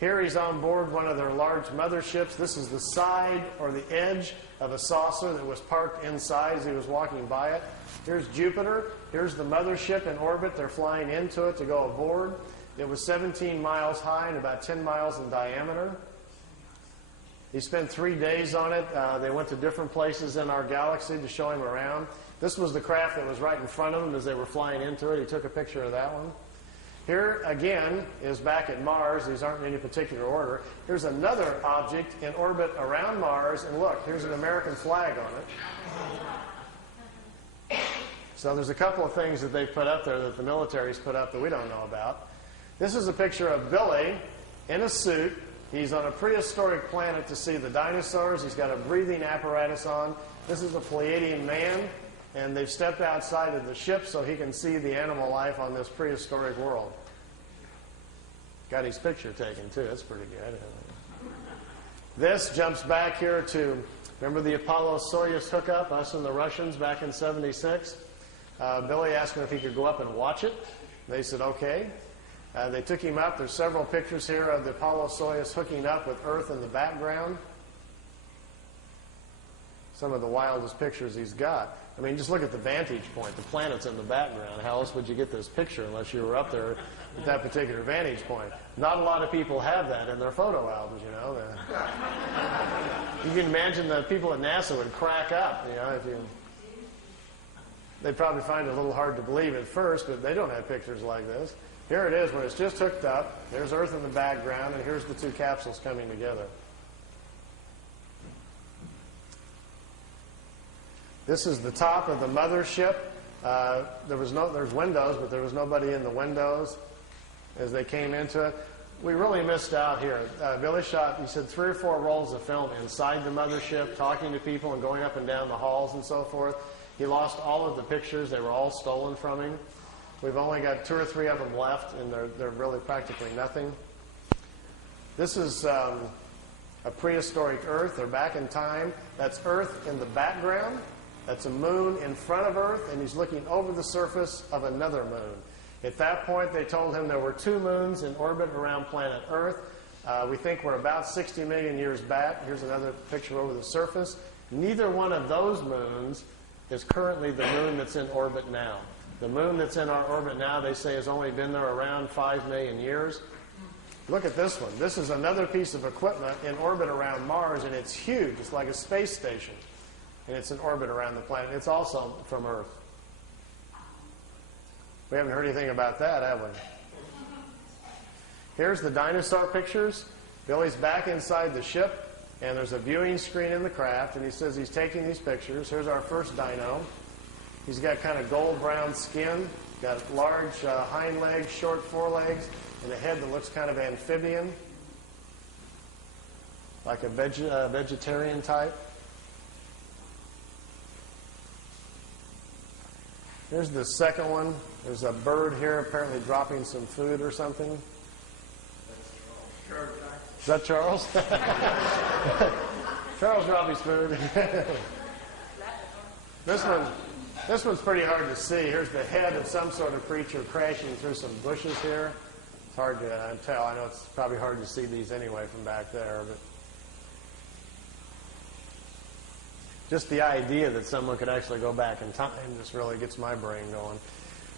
Here he's on board one of their large motherships. This is the side or the edge of a saucer that was parked inside as he was walking by it. Here's Jupiter. Here's the mothership in orbit. They're flying into it to go aboard. It was 17 miles high and about 10 miles in diameter. He spent 3 days on it. They went to different places in our galaxy to show him around. This was the craft that was right in front of him as they were flying into it. He took a picture of that one. Here, again, is back at Mars. These aren't in any particular order. Here's another object in orbit around Mars, and look, here's an American flag on it. So there's a couple of things that they've put up there that the military's put up that we don't know about. This is a picture of Billy in a suit. He's on a prehistoric planet to see the dinosaurs. He's got a breathing apparatus on. This is a Pleiadian man, and they've stepped outside of the ship so he can see the animal life on this prehistoric world. Got his picture taken, too. That's pretty good. This jumps back here to, remember the Apollo-Soyuz hookup, us and the Russians back in '76? Billy asked him if he could go up and watch it. They said, okay. They took him up. There's several pictures here of the Apollo-Soyuz hooking up with Earth in the background. Some of the wildest pictures he's got. I mean, just look at the vantage point. The planet's in the background. How else would you get this picture unless you were up there at that particular vantage point? Not a lot of people have that in their photo albums, you know. You can imagine the people at NASA would crack up, you know, if you... They'd probably find it a little hard to believe at first, but they don't have pictures like this. Here it is when it's just hooked up. There's Earth in the background, and here's the two capsules coming together. This is the top of the mothership. There's windows, but there was nobody in the windows as they came into it. We really missed out here. Billy shot, he said, 3 or 4 rolls of film inside the mothership, talking to people and going up and down the halls and so forth. He lost all of the pictures. They were all stolen from him. We've only got 2 or 3 of them left, and they're really practically nothing. This is a prehistoric Earth. They're back in time. That's Earth in the background. That's a moon in front of Earth, and he's looking over the surface of another moon. At that point, they told him there were 2 moons in orbit around planet Earth. We think we're about 60 million years back. Here's another picture over the surface. Neither one of those moons is currently the moon that's in orbit now. The moon that's in our orbit now, they say, has only been there around 5 million years. Look at this one. This is another piece of equipment in orbit around Mars, and it's huge. It's like a space station, and it's in orbit around the planet. It's also from Earth. We haven't heard anything about that, have we? Here's the dinosaur pictures. Billy's back inside the ship, and there's a viewing screen in the craft, and he says he's taking these pictures. Here's our first dino. He's got kind of gold-brown skin, got large hind legs, short forelegs, and a head that looks kind of amphibian, like a vegetarian type. Here's the second one. There's a bird here apparently dropping some food or something. Is that Charles? Charles dropped his food. This one's pretty hard to see. Here's the head of some sort of creature crashing through some bushes here. It's hard to tell. I know it's probably hard to see these anyway from back there, but just the idea that someone could actually go back in time just really gets my brain going.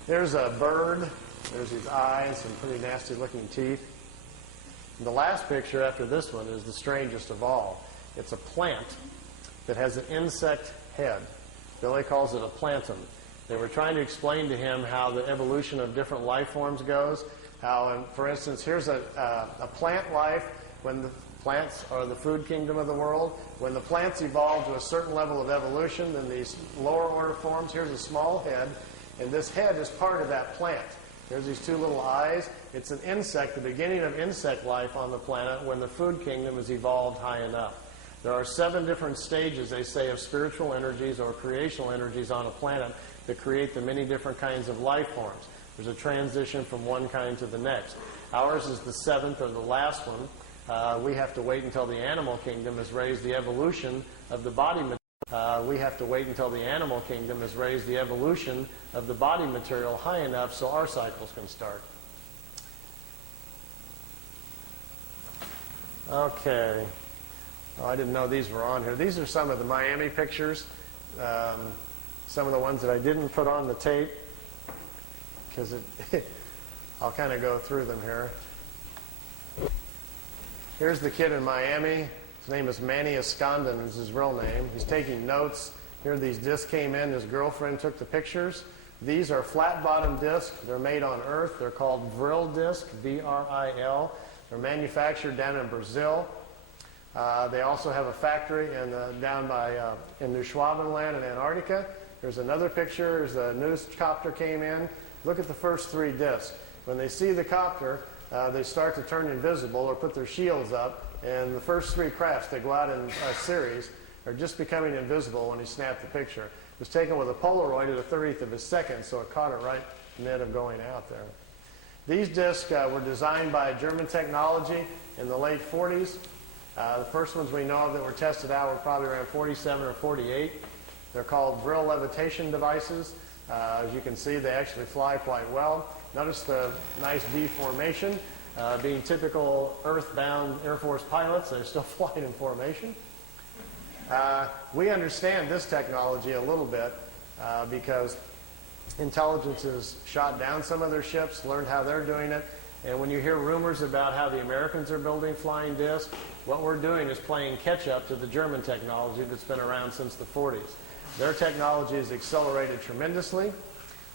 There's a bird. There's his eyes, some pretty nasty-looking teeth. And the last picture after this one is the strangest of all. It's a plant that has an insect head. Billy calls it a plantum. They were trying to explain to him how the evolution of different life forms goes. How, for instance, here's a plant life when the plants are the food kingdom of the world. When the plants evolve to a certain level of evolution, then these lower order forms, here's a small head, and this head is part of that plant. There's these 2 little eyes. It's an insect, the beginning of insect life on the planet when the food kingdom has evolved high enough. There are 7 different stages, they say, of spiritual energies or creational energies on a planet that create the many different kinds of life forms. There's a transition from one kind to the next. Ours is the 7th or the last one. We have to wait until the animal kingdom has raised the evolution of the body material. We have to wait until the animal kingdom has raised the evolution of the body material high enough so our cycles can start. Okay. Oh, I didn't know these were on here. These are some of the Miami pictures. Some of the ones that I didn't put on the tape because I'll kind of go through them here. Here's the kid in Miami. His name is Manny Escondon is his real name. He's taking notes. Here these discs came in. His girlfriend took the pictures. These are flat-bottom discs. They're made on Earth. They're called Vril disc, V-R-I-L. They're manufactured down in Brazil. They also have a factory down by in New Schwabenland in Antarctica. There's another picture. There's a news copter came in. Look at the first 3 discs. When they see the copter, they start to turn invisible or put their shields up. And the first 3 crafts that go out in a series are just becoming invisible when he snapped the picture. It was taken with a Polaroid at 1/30 of a second, so it caught it right in the mid of going out there. These discs were designed by German technology in the late 40s. The first ones we know of that were tested out were probably around 47 or 48. They're called Vril levitation devices. As you can see, they actually fly quite well. Notice the nice V formation. Being typical earthbound Air Force pilots, they're still flying in formation. We understand this technology a little bit because intelligence has shot down some of their ships, learned how they're doing it. And when you hear rumors about how the Americans are building flying discs, what we're doing is playing catch-up to the German technology that's been around since the 40s. Their technology has accelerated tremendously.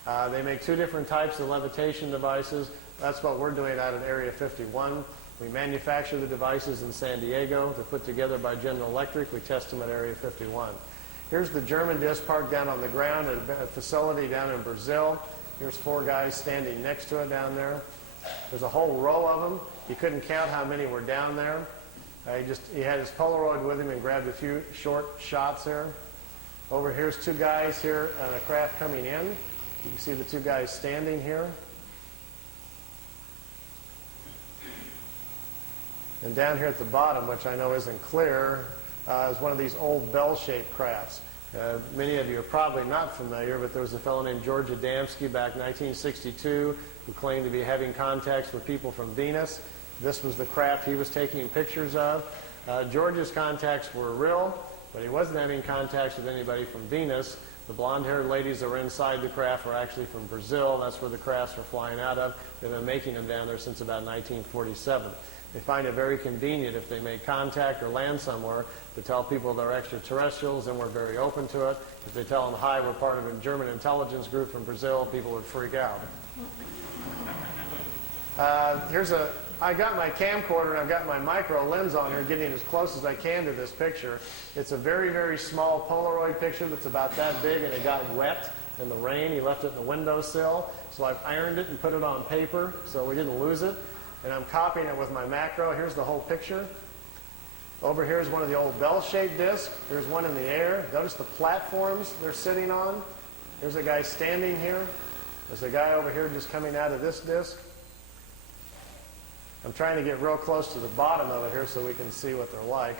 They make 2 different types of levitation devices. That's what we're doing out at Area 51. We manufacture the devices in San Diego. They're put together by General Electric. We test them at Area 51. Here's the German disc parked down on the ground at a facility down in Brazil. Here's 4 guys standing next to it down there. There's a whole row of them. He couldn't count how many were down there. He had his Polaroid with him and grabbed a few short shots there. Over here's 2 guys here on a craft coming in. You can see the 2 guys standing here. And down here at the bottom, which I know isn't clear, is one of these old bell-shaped crafts. Many of you are probably not familiar, but there was a fellow named George Adamski back in 1962 who claimed to be having contacts with people from Venus. This was the craft he was taking pictures of. George's contacts were real, but he wasn't having contacts with anybody from Venus. The blonde-haired ladies that were inside the craft were actually from Brazil. That's where the crafts were flying out of. They've been making them down there since about 1947. They find it very convenient if they make contact or land somewhere to tell people they're extraterrestrials, and we're very open to it. If they tell them, hi, we're part of a German intelligence group from Brazil, people would freak out. I got my camcorder and I've got my micro lens on here, getting as close as I can to this picture. It's a very, very small Polaroid picture that's about that big, and it got wet in the rain. He left it in the windowsill, so I've ironed it and put it on paper so we didn't lose it. And I'm copying it with my macro. Here's the whole picture. Over here is one of the old bell-shaped discs. There's one in the air. Notice the platforms they're sitting on. There's a guy standing here. There's a guy over here just coming out of this disc. I'm trying to get real close to the bottom of it here so we can see what they're like.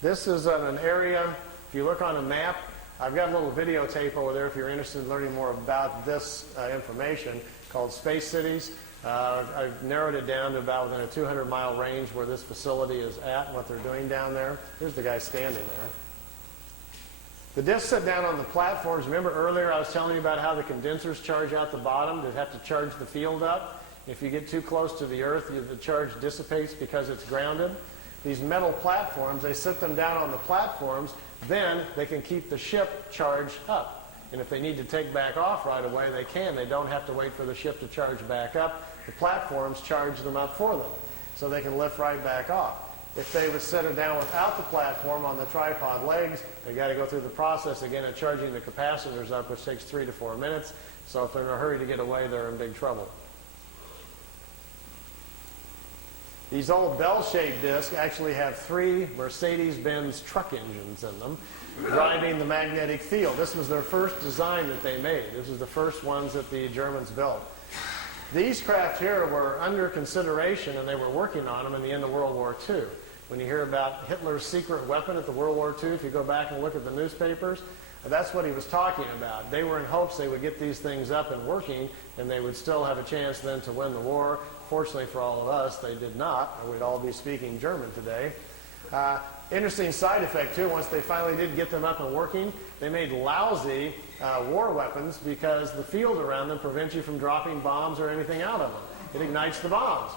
This is an area, if you look on a map, I've got a little videotape over there if you're interested in learning more about this information, called Space Cities. I've narrowed it down to about within a 200-mile range where this facility is at and what they're doing down there. Here's the guy standing there. The discs sit down on the platforms. Remember earlier I was telling you about how the condensers charge out the bottom? They have to charge the field up. If you get too close to the Earth, the charge dissipates because it's grounded. These metal platforms, they sit them down on the platforms, then they can keep the ship charged up. And if they need to take back off right away, they can. They don't have to wait for the ship to charge back up. The platforms charge them up for them, so they can lift right back off. If they would set it down without the platform on the tripod legs, they've got to go through the process again of charging the capacitors up, which takes 3 to 4 minutes. So if they're in a hurry to get away, they're in big trouble. These old bell-shaped discs actually have 3 Mercedes-Benz truck engines in them, driving the magnetic field. This was their first design that they made. This was the first ones that the Germans built. These craft here were under consideration, and they were working on them in the end of World War II. When you hear about Hitler's secret weapon at the World War II, if you go back and look at the newspapers, that's what he was talking about. They were in hopes they would get these things up and working, and they would still have a chance then to win the war. Fortunately for all of us, they did not, or we'd all be speaking German today. Interesting side effect, too, once they finally did get them up and working, they made lousy war weapons because the field around them prevents you from dropping bombs or anything out of them. It ignites the bombs.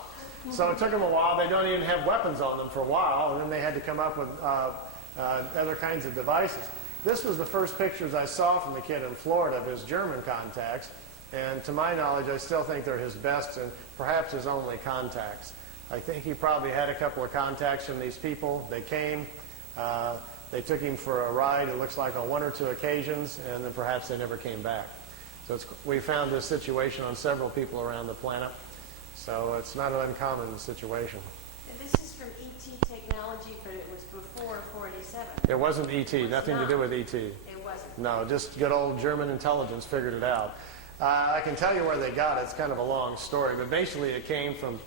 So it took them a while. They don't even have weapons on them for a while, and then they had to come up with other kinds of devices. This was the first pictures I saw from the kid in Florida of his German contacts, and to my knowledge, I still think they're his best and perhaps his only contacts. I think he probably had a couple of contacts from these people. They came, they took him for a ride, it looks like on 1 or 2 occasions, and then perhaps they never came back. So we found this situation on several people around the planet, so it's not an uncommon situation. And this is from ET technology, but it was before 487. It wasn't ET, nothing to do with ET. It wasn't. No, just good old German intelligence figured it out. I can tell you where they got it. It's kind of a long story, but basically it came from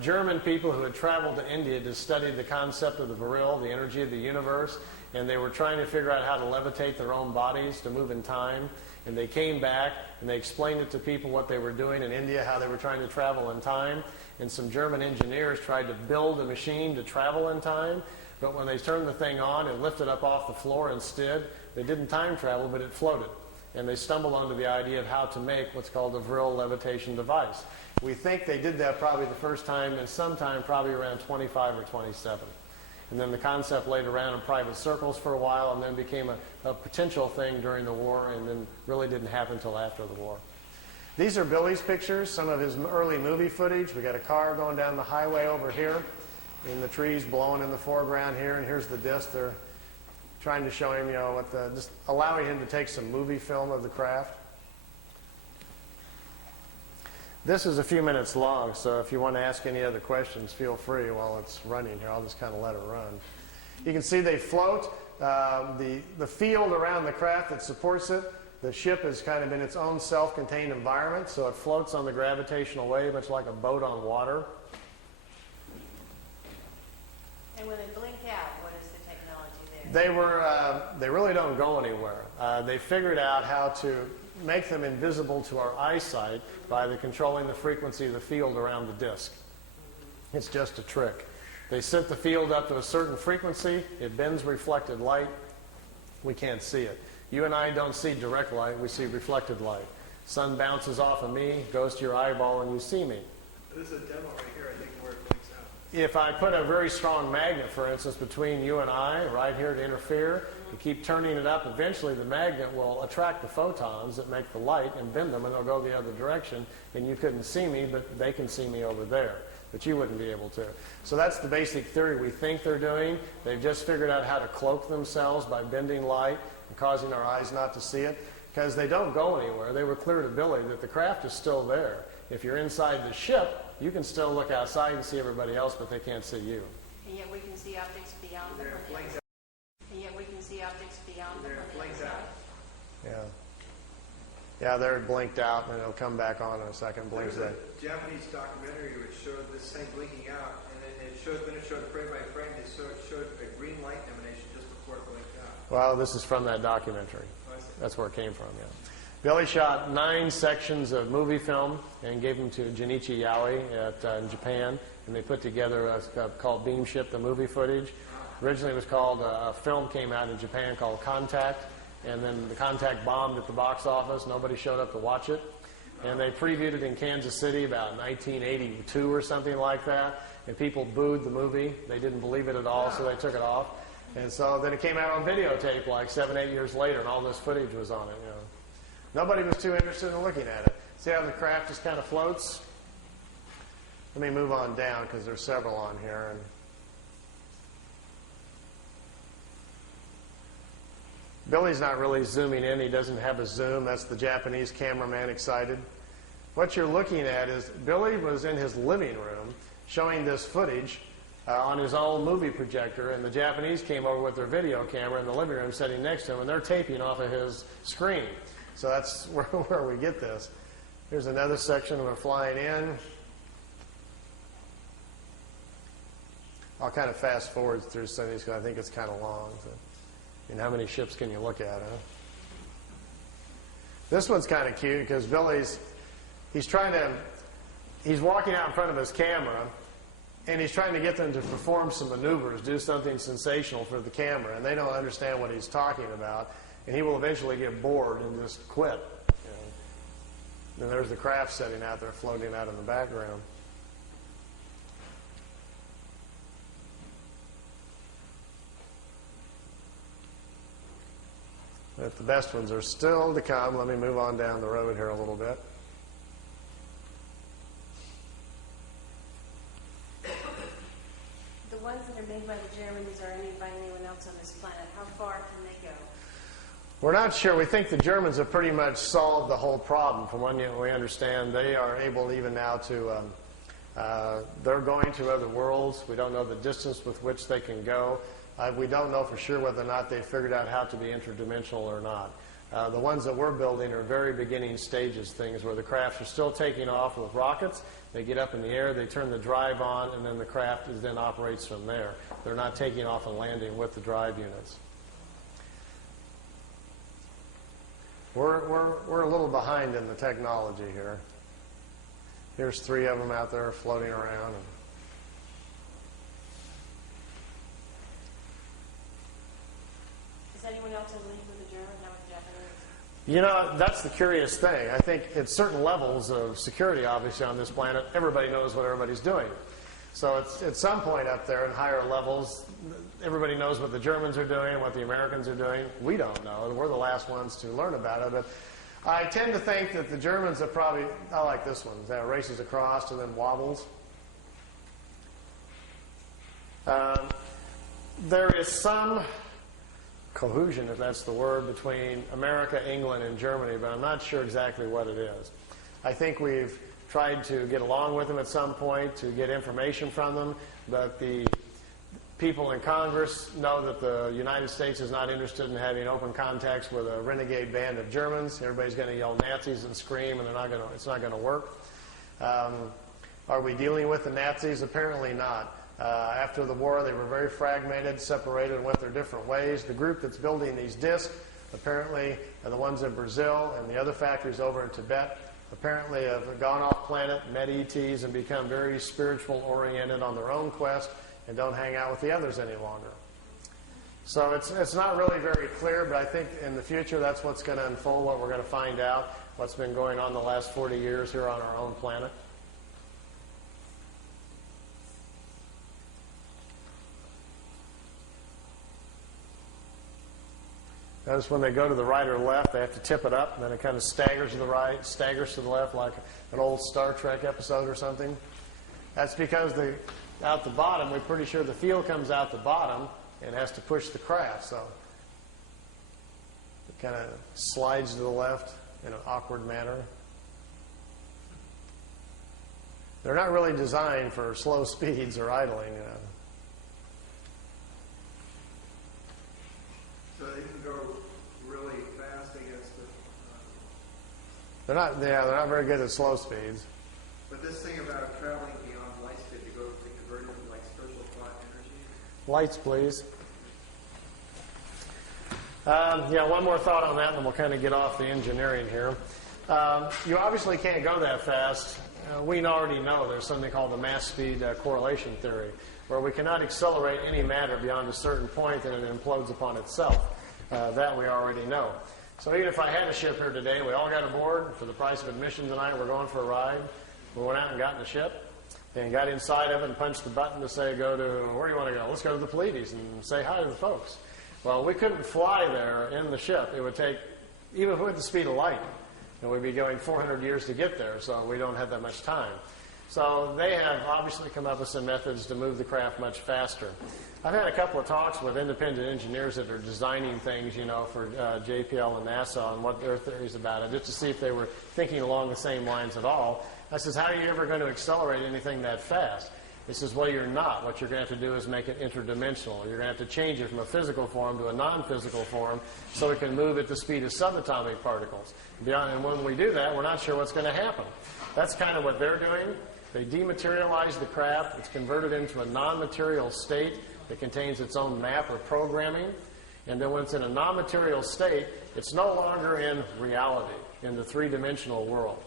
German people who had traveled to India to study the concept of the virile, the energy of the universe, and they were trying to figure out how to levitate their own bodies to move in time. And they came back and they explained it to people what they were doing in India, how they were trying to travel in time. And some German engineers tried to build a machine to travel in time, but when they turned the thing on and lifted up off the floor instead, they didn't time travel, but it floated. And they stumbled onto the idea of how to make what's called a virile levitation device. We think they did that probably the first time and sometime probably around 25 or 27. And then the concept laid around in private circles for a while and then became a potential thing during the war and then really didn't happen until after the war. These are Billy's pictures, some of his early movie footage. We got a car going down the highway over here and the trees blowing in the foreground here, and here's the disc. They're trying to show him, just allowing him to take some movie film of the craft. This is a few minutes long, so if you want to ask any other questions, feel free while it's running here. I'll just kind of let it run. You can see they float. The field around the craft that supports it, the ship is kind of in its own self-contained environment, so it floats on the gravitational wave, much like a boat on water. And when they blink out, what is the technology there? They really don't go anywhere. They figured out how to make them invisible to our eyesight by controlling the frequency of the field around the disk. It's just a trick. They set the field up to a certain frequency. It bends reflected light. We can't see it. You and I don't see direct light. We see reflected light. Sun bounces off of me, goes to your eyeball, and you see me. This is a demo right here, I think, where it blinks out. If I put a very strong magnet, for instance, between you and I, right here to interfere, you keep turning it up, eventually the magnet will attract the photons that make the light and bend them, and they'll go the other direction, and you couldn't see me, but they can see me over there. But you wouldn't be able to. So that's the basic theory we think they're doing. They've just figured out how to cloak themselves by bending light and causing our eyes not to see it, because they don't go anywhere. They were clear to Billy that the craft is still there. If you're inside the ship, you can still look outside and see everybody else, but they can't see you. And yet we can see optics beyond them. And yet we can see optics beyond them. Yeah. Yeah, there it blinked out, and it'll come back on in a second. Blinks There's in. a Japanese documentary which showed this thing blinking out, and then it showed frame by frame, it showed a green light emanation just before it blinked out. Well, this is from that documentary. That's where it came from, yeah. Billy shot 9 sections of movie film and gave them to Junichi Yaoi in Japan, and they put together called Beam Ship, the movie footage. Originally it was called, a film came out in Japan called Contact, and then the Contact bombed at the box office. Nobody showed up to watch it. And they previewed it in Kansas City about 1982 or something like that, and people booed the movie. They didn't believe it at all, so they took it off. And so then it came out on videotape like 7, 8 years later, and all this footage was on it. You know. Nobody was too interested in looking at it. See how the craft just kind of floats? Let me move on down because there's several on here. And Billy's not really zooming in. He doesn't have a zoom. That's the Japanese cameraman excited. What you're looking at is Billy was in his living room showing this footage on his own movie projector, and the Japanese came over with their video camera in the living room sitting next to him, and they're taping off of his screen. So that's where we get this. Here's another section we're flying in. I'll kind of fast forward through some of these because I think it's kind of long. So, how many ships can you look at, huh? This one's kind of cute because he's walking out in front of his camera, and he's trying to get them to perform some maneuvers, do something sensational for the camera, and they don't understand what he's talking about, and he will eventually get bored and just quit. And there's the craft sitting out there floating out in the background. But the best ones are still to come. Let me move on down the road here a little bit. The ones that are made by the Germans or by anyone else on this planet, how far can they go? We're not sure. We think the Germans have pretty much solved the whole problem. From what we understand, they are able even now to, they're going to other worlds. We don't know the distance with which they can go. We don't know for sure whether or not they've figured out how to be interdimensional or not. The ones that we're building are very beginning stages things where the crafts are still taking off with rockets. They get up in the air, they turn the drive on, and then the craft then operates from there. They're not taking off and landing with the drive units. We're a little behind in the technology here. Here's 3 of them out there floating around. Is anyone else in league with the Germans, not with the Japanese? You know, that's the curious thing. I think at certain levels of security, obviously, on this planet, everybody knows what everybody's doing. So it's at some point up there in higher levels, everybody knows what the Germans are doing, what the Americans are doing. We don't know. We're the last ones to learn about it. But I tend to think that the Germans have probably, I like this one, that races across and then wobbles. There is some cohesion, if that's the word, between America, England, and Germany, but I'm not sure exactly what it is. I think we've tried to get along with them at some point to get information from them, but the people in Congress know that the United States is not interested in having open contacts with a renegade band of Germans. Everybody's going to yell Nazis and scream, and it's not going to work. Are we dealing with the Nazis? Apparently not. After the war, they were very fragmented, separated, and went their different ways. The group that's building these discs apparently the ones in Brazil and the other factories over in Tibet apparently have gone off planet, met ETs, and become very spiritual oriented on their own quest and don't hang out with the others any longer. So it's not really very clear, but I think in the future that's what's going to unfold, what we're going to find out, what's been going on the last 40 years here on our own planet. Notice when they go to the right or left, they have to tip it up, and then it kind of staggers to the right, staggers to the left, like an old Star Trek episode or something. That's because out the bottom, we're pretty sure the field comes out the bottom and has to push the craft, so it kind of slides to the left in an awkward manner. They're not really designed for slow speeds or idling, you know. So they can go really fast against the... They're not very good at slow speeds. But this thing about traveling beyond light speed to convert it into like spiritual thought energy? Lights, please. One more thought on that, and then we'll kind of get off the engineering here. You obviously can't go that fast. We already know there's something called the mass speed correlation theory, where we cannot accelerate any matter beyond a certain point and it implodes upon itself. That we already know. So even if I had a ship here today, we all got aboard for the price of admission tonight, we're going for a ride. We went out and got in the ship and got inside of it and punched the button to say, go to, where do you want to go? Let's go to the Pleiades and say hi to the folks. Well, we couldn't fly there in the ship. It would take, even if we had the speed of light, and we'd be going 400 years to get there, so we don't have that much time. So they have obviously come up with some methods to move the craft much faster. I've had a couple of talks with independent engineers that are designing things, for JPL and NASA and what their theories about it, just to see if they were thinking along the same lines at all. I says, how are you ever going to accelerate anything that fast? He says, well, you're not. What you're going to have to do is make it interdimensional. You're going to have to change it from a physical form to a non-physical form so it can move at the speed of subatomic particles. And when we do that, we're not sure what's going to happen. That's kind of what they're doing. They dematerialize the craft. It's converted into a non-material state that contains its own map or programming. And then when it's in a non-material state, it's no longer in reality, in the three-dimensional world.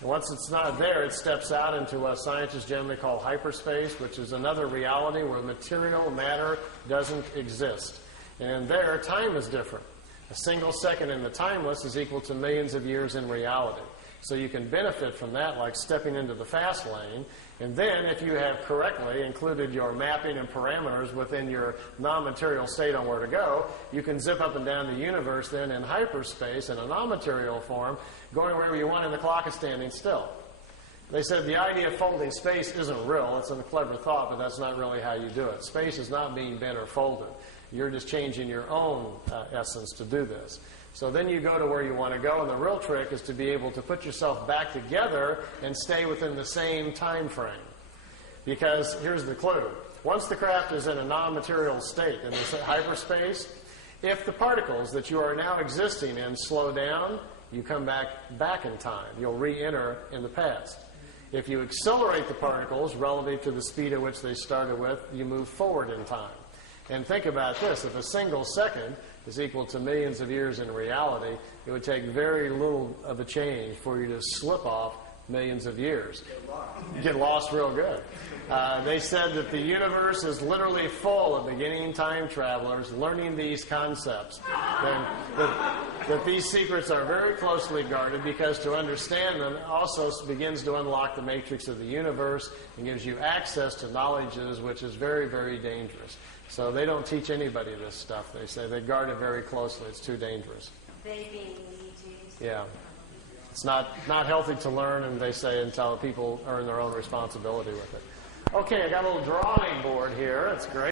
And once it's not there, it steps out into what scientists generally call hyperspace, which is another reality where material matter doesn't exist. And there, time is different. A single second in the timeless is equal to millions of years in reality. So you can benefit from that, like stepping into the fast lane. And then, if you have correctly included your mapping and parameters within your non-material state on where to go, you can zip up and down the universe then in hyperspace in a non-material form, going wherever you want, and the clock is standing still. They said the idea of folding space isn't real. It's a clever thought, but that's not really how you do it. Space is not being bent or folded. You're just changing your own essence to do this. So then you go to where you want to go, and the real trick is to be able to put yourself back together and stay within the same time frame. Because here's the clue. Once the craft is in a non-material state in this hyperspace, if the particles that you are now existing in slow down, you come back in time. You'll re-enter in the past. If you accelerate the particles relative to the speed at which they started with, you move forward in time. And think about this. If a single second is equal to millions of years in reality, it would take very little of a change for you to slip off millions of years. Get lost real good. They said that the universe is literally full of beginning time travelers learning these concepts. That these secrets are very closely guarded because to understand them also begins to unlock the matrix of the universe and gives you access to knowledges which is very, very dangerous. So they don't teach anybody this stuff. They say they guard it very closely. It's too dangerous. They being the ETs. Yeah. It's not healthy to learn, and they say until people earn their own responsibility with it. Okay, I got a little drawing board here. It's great.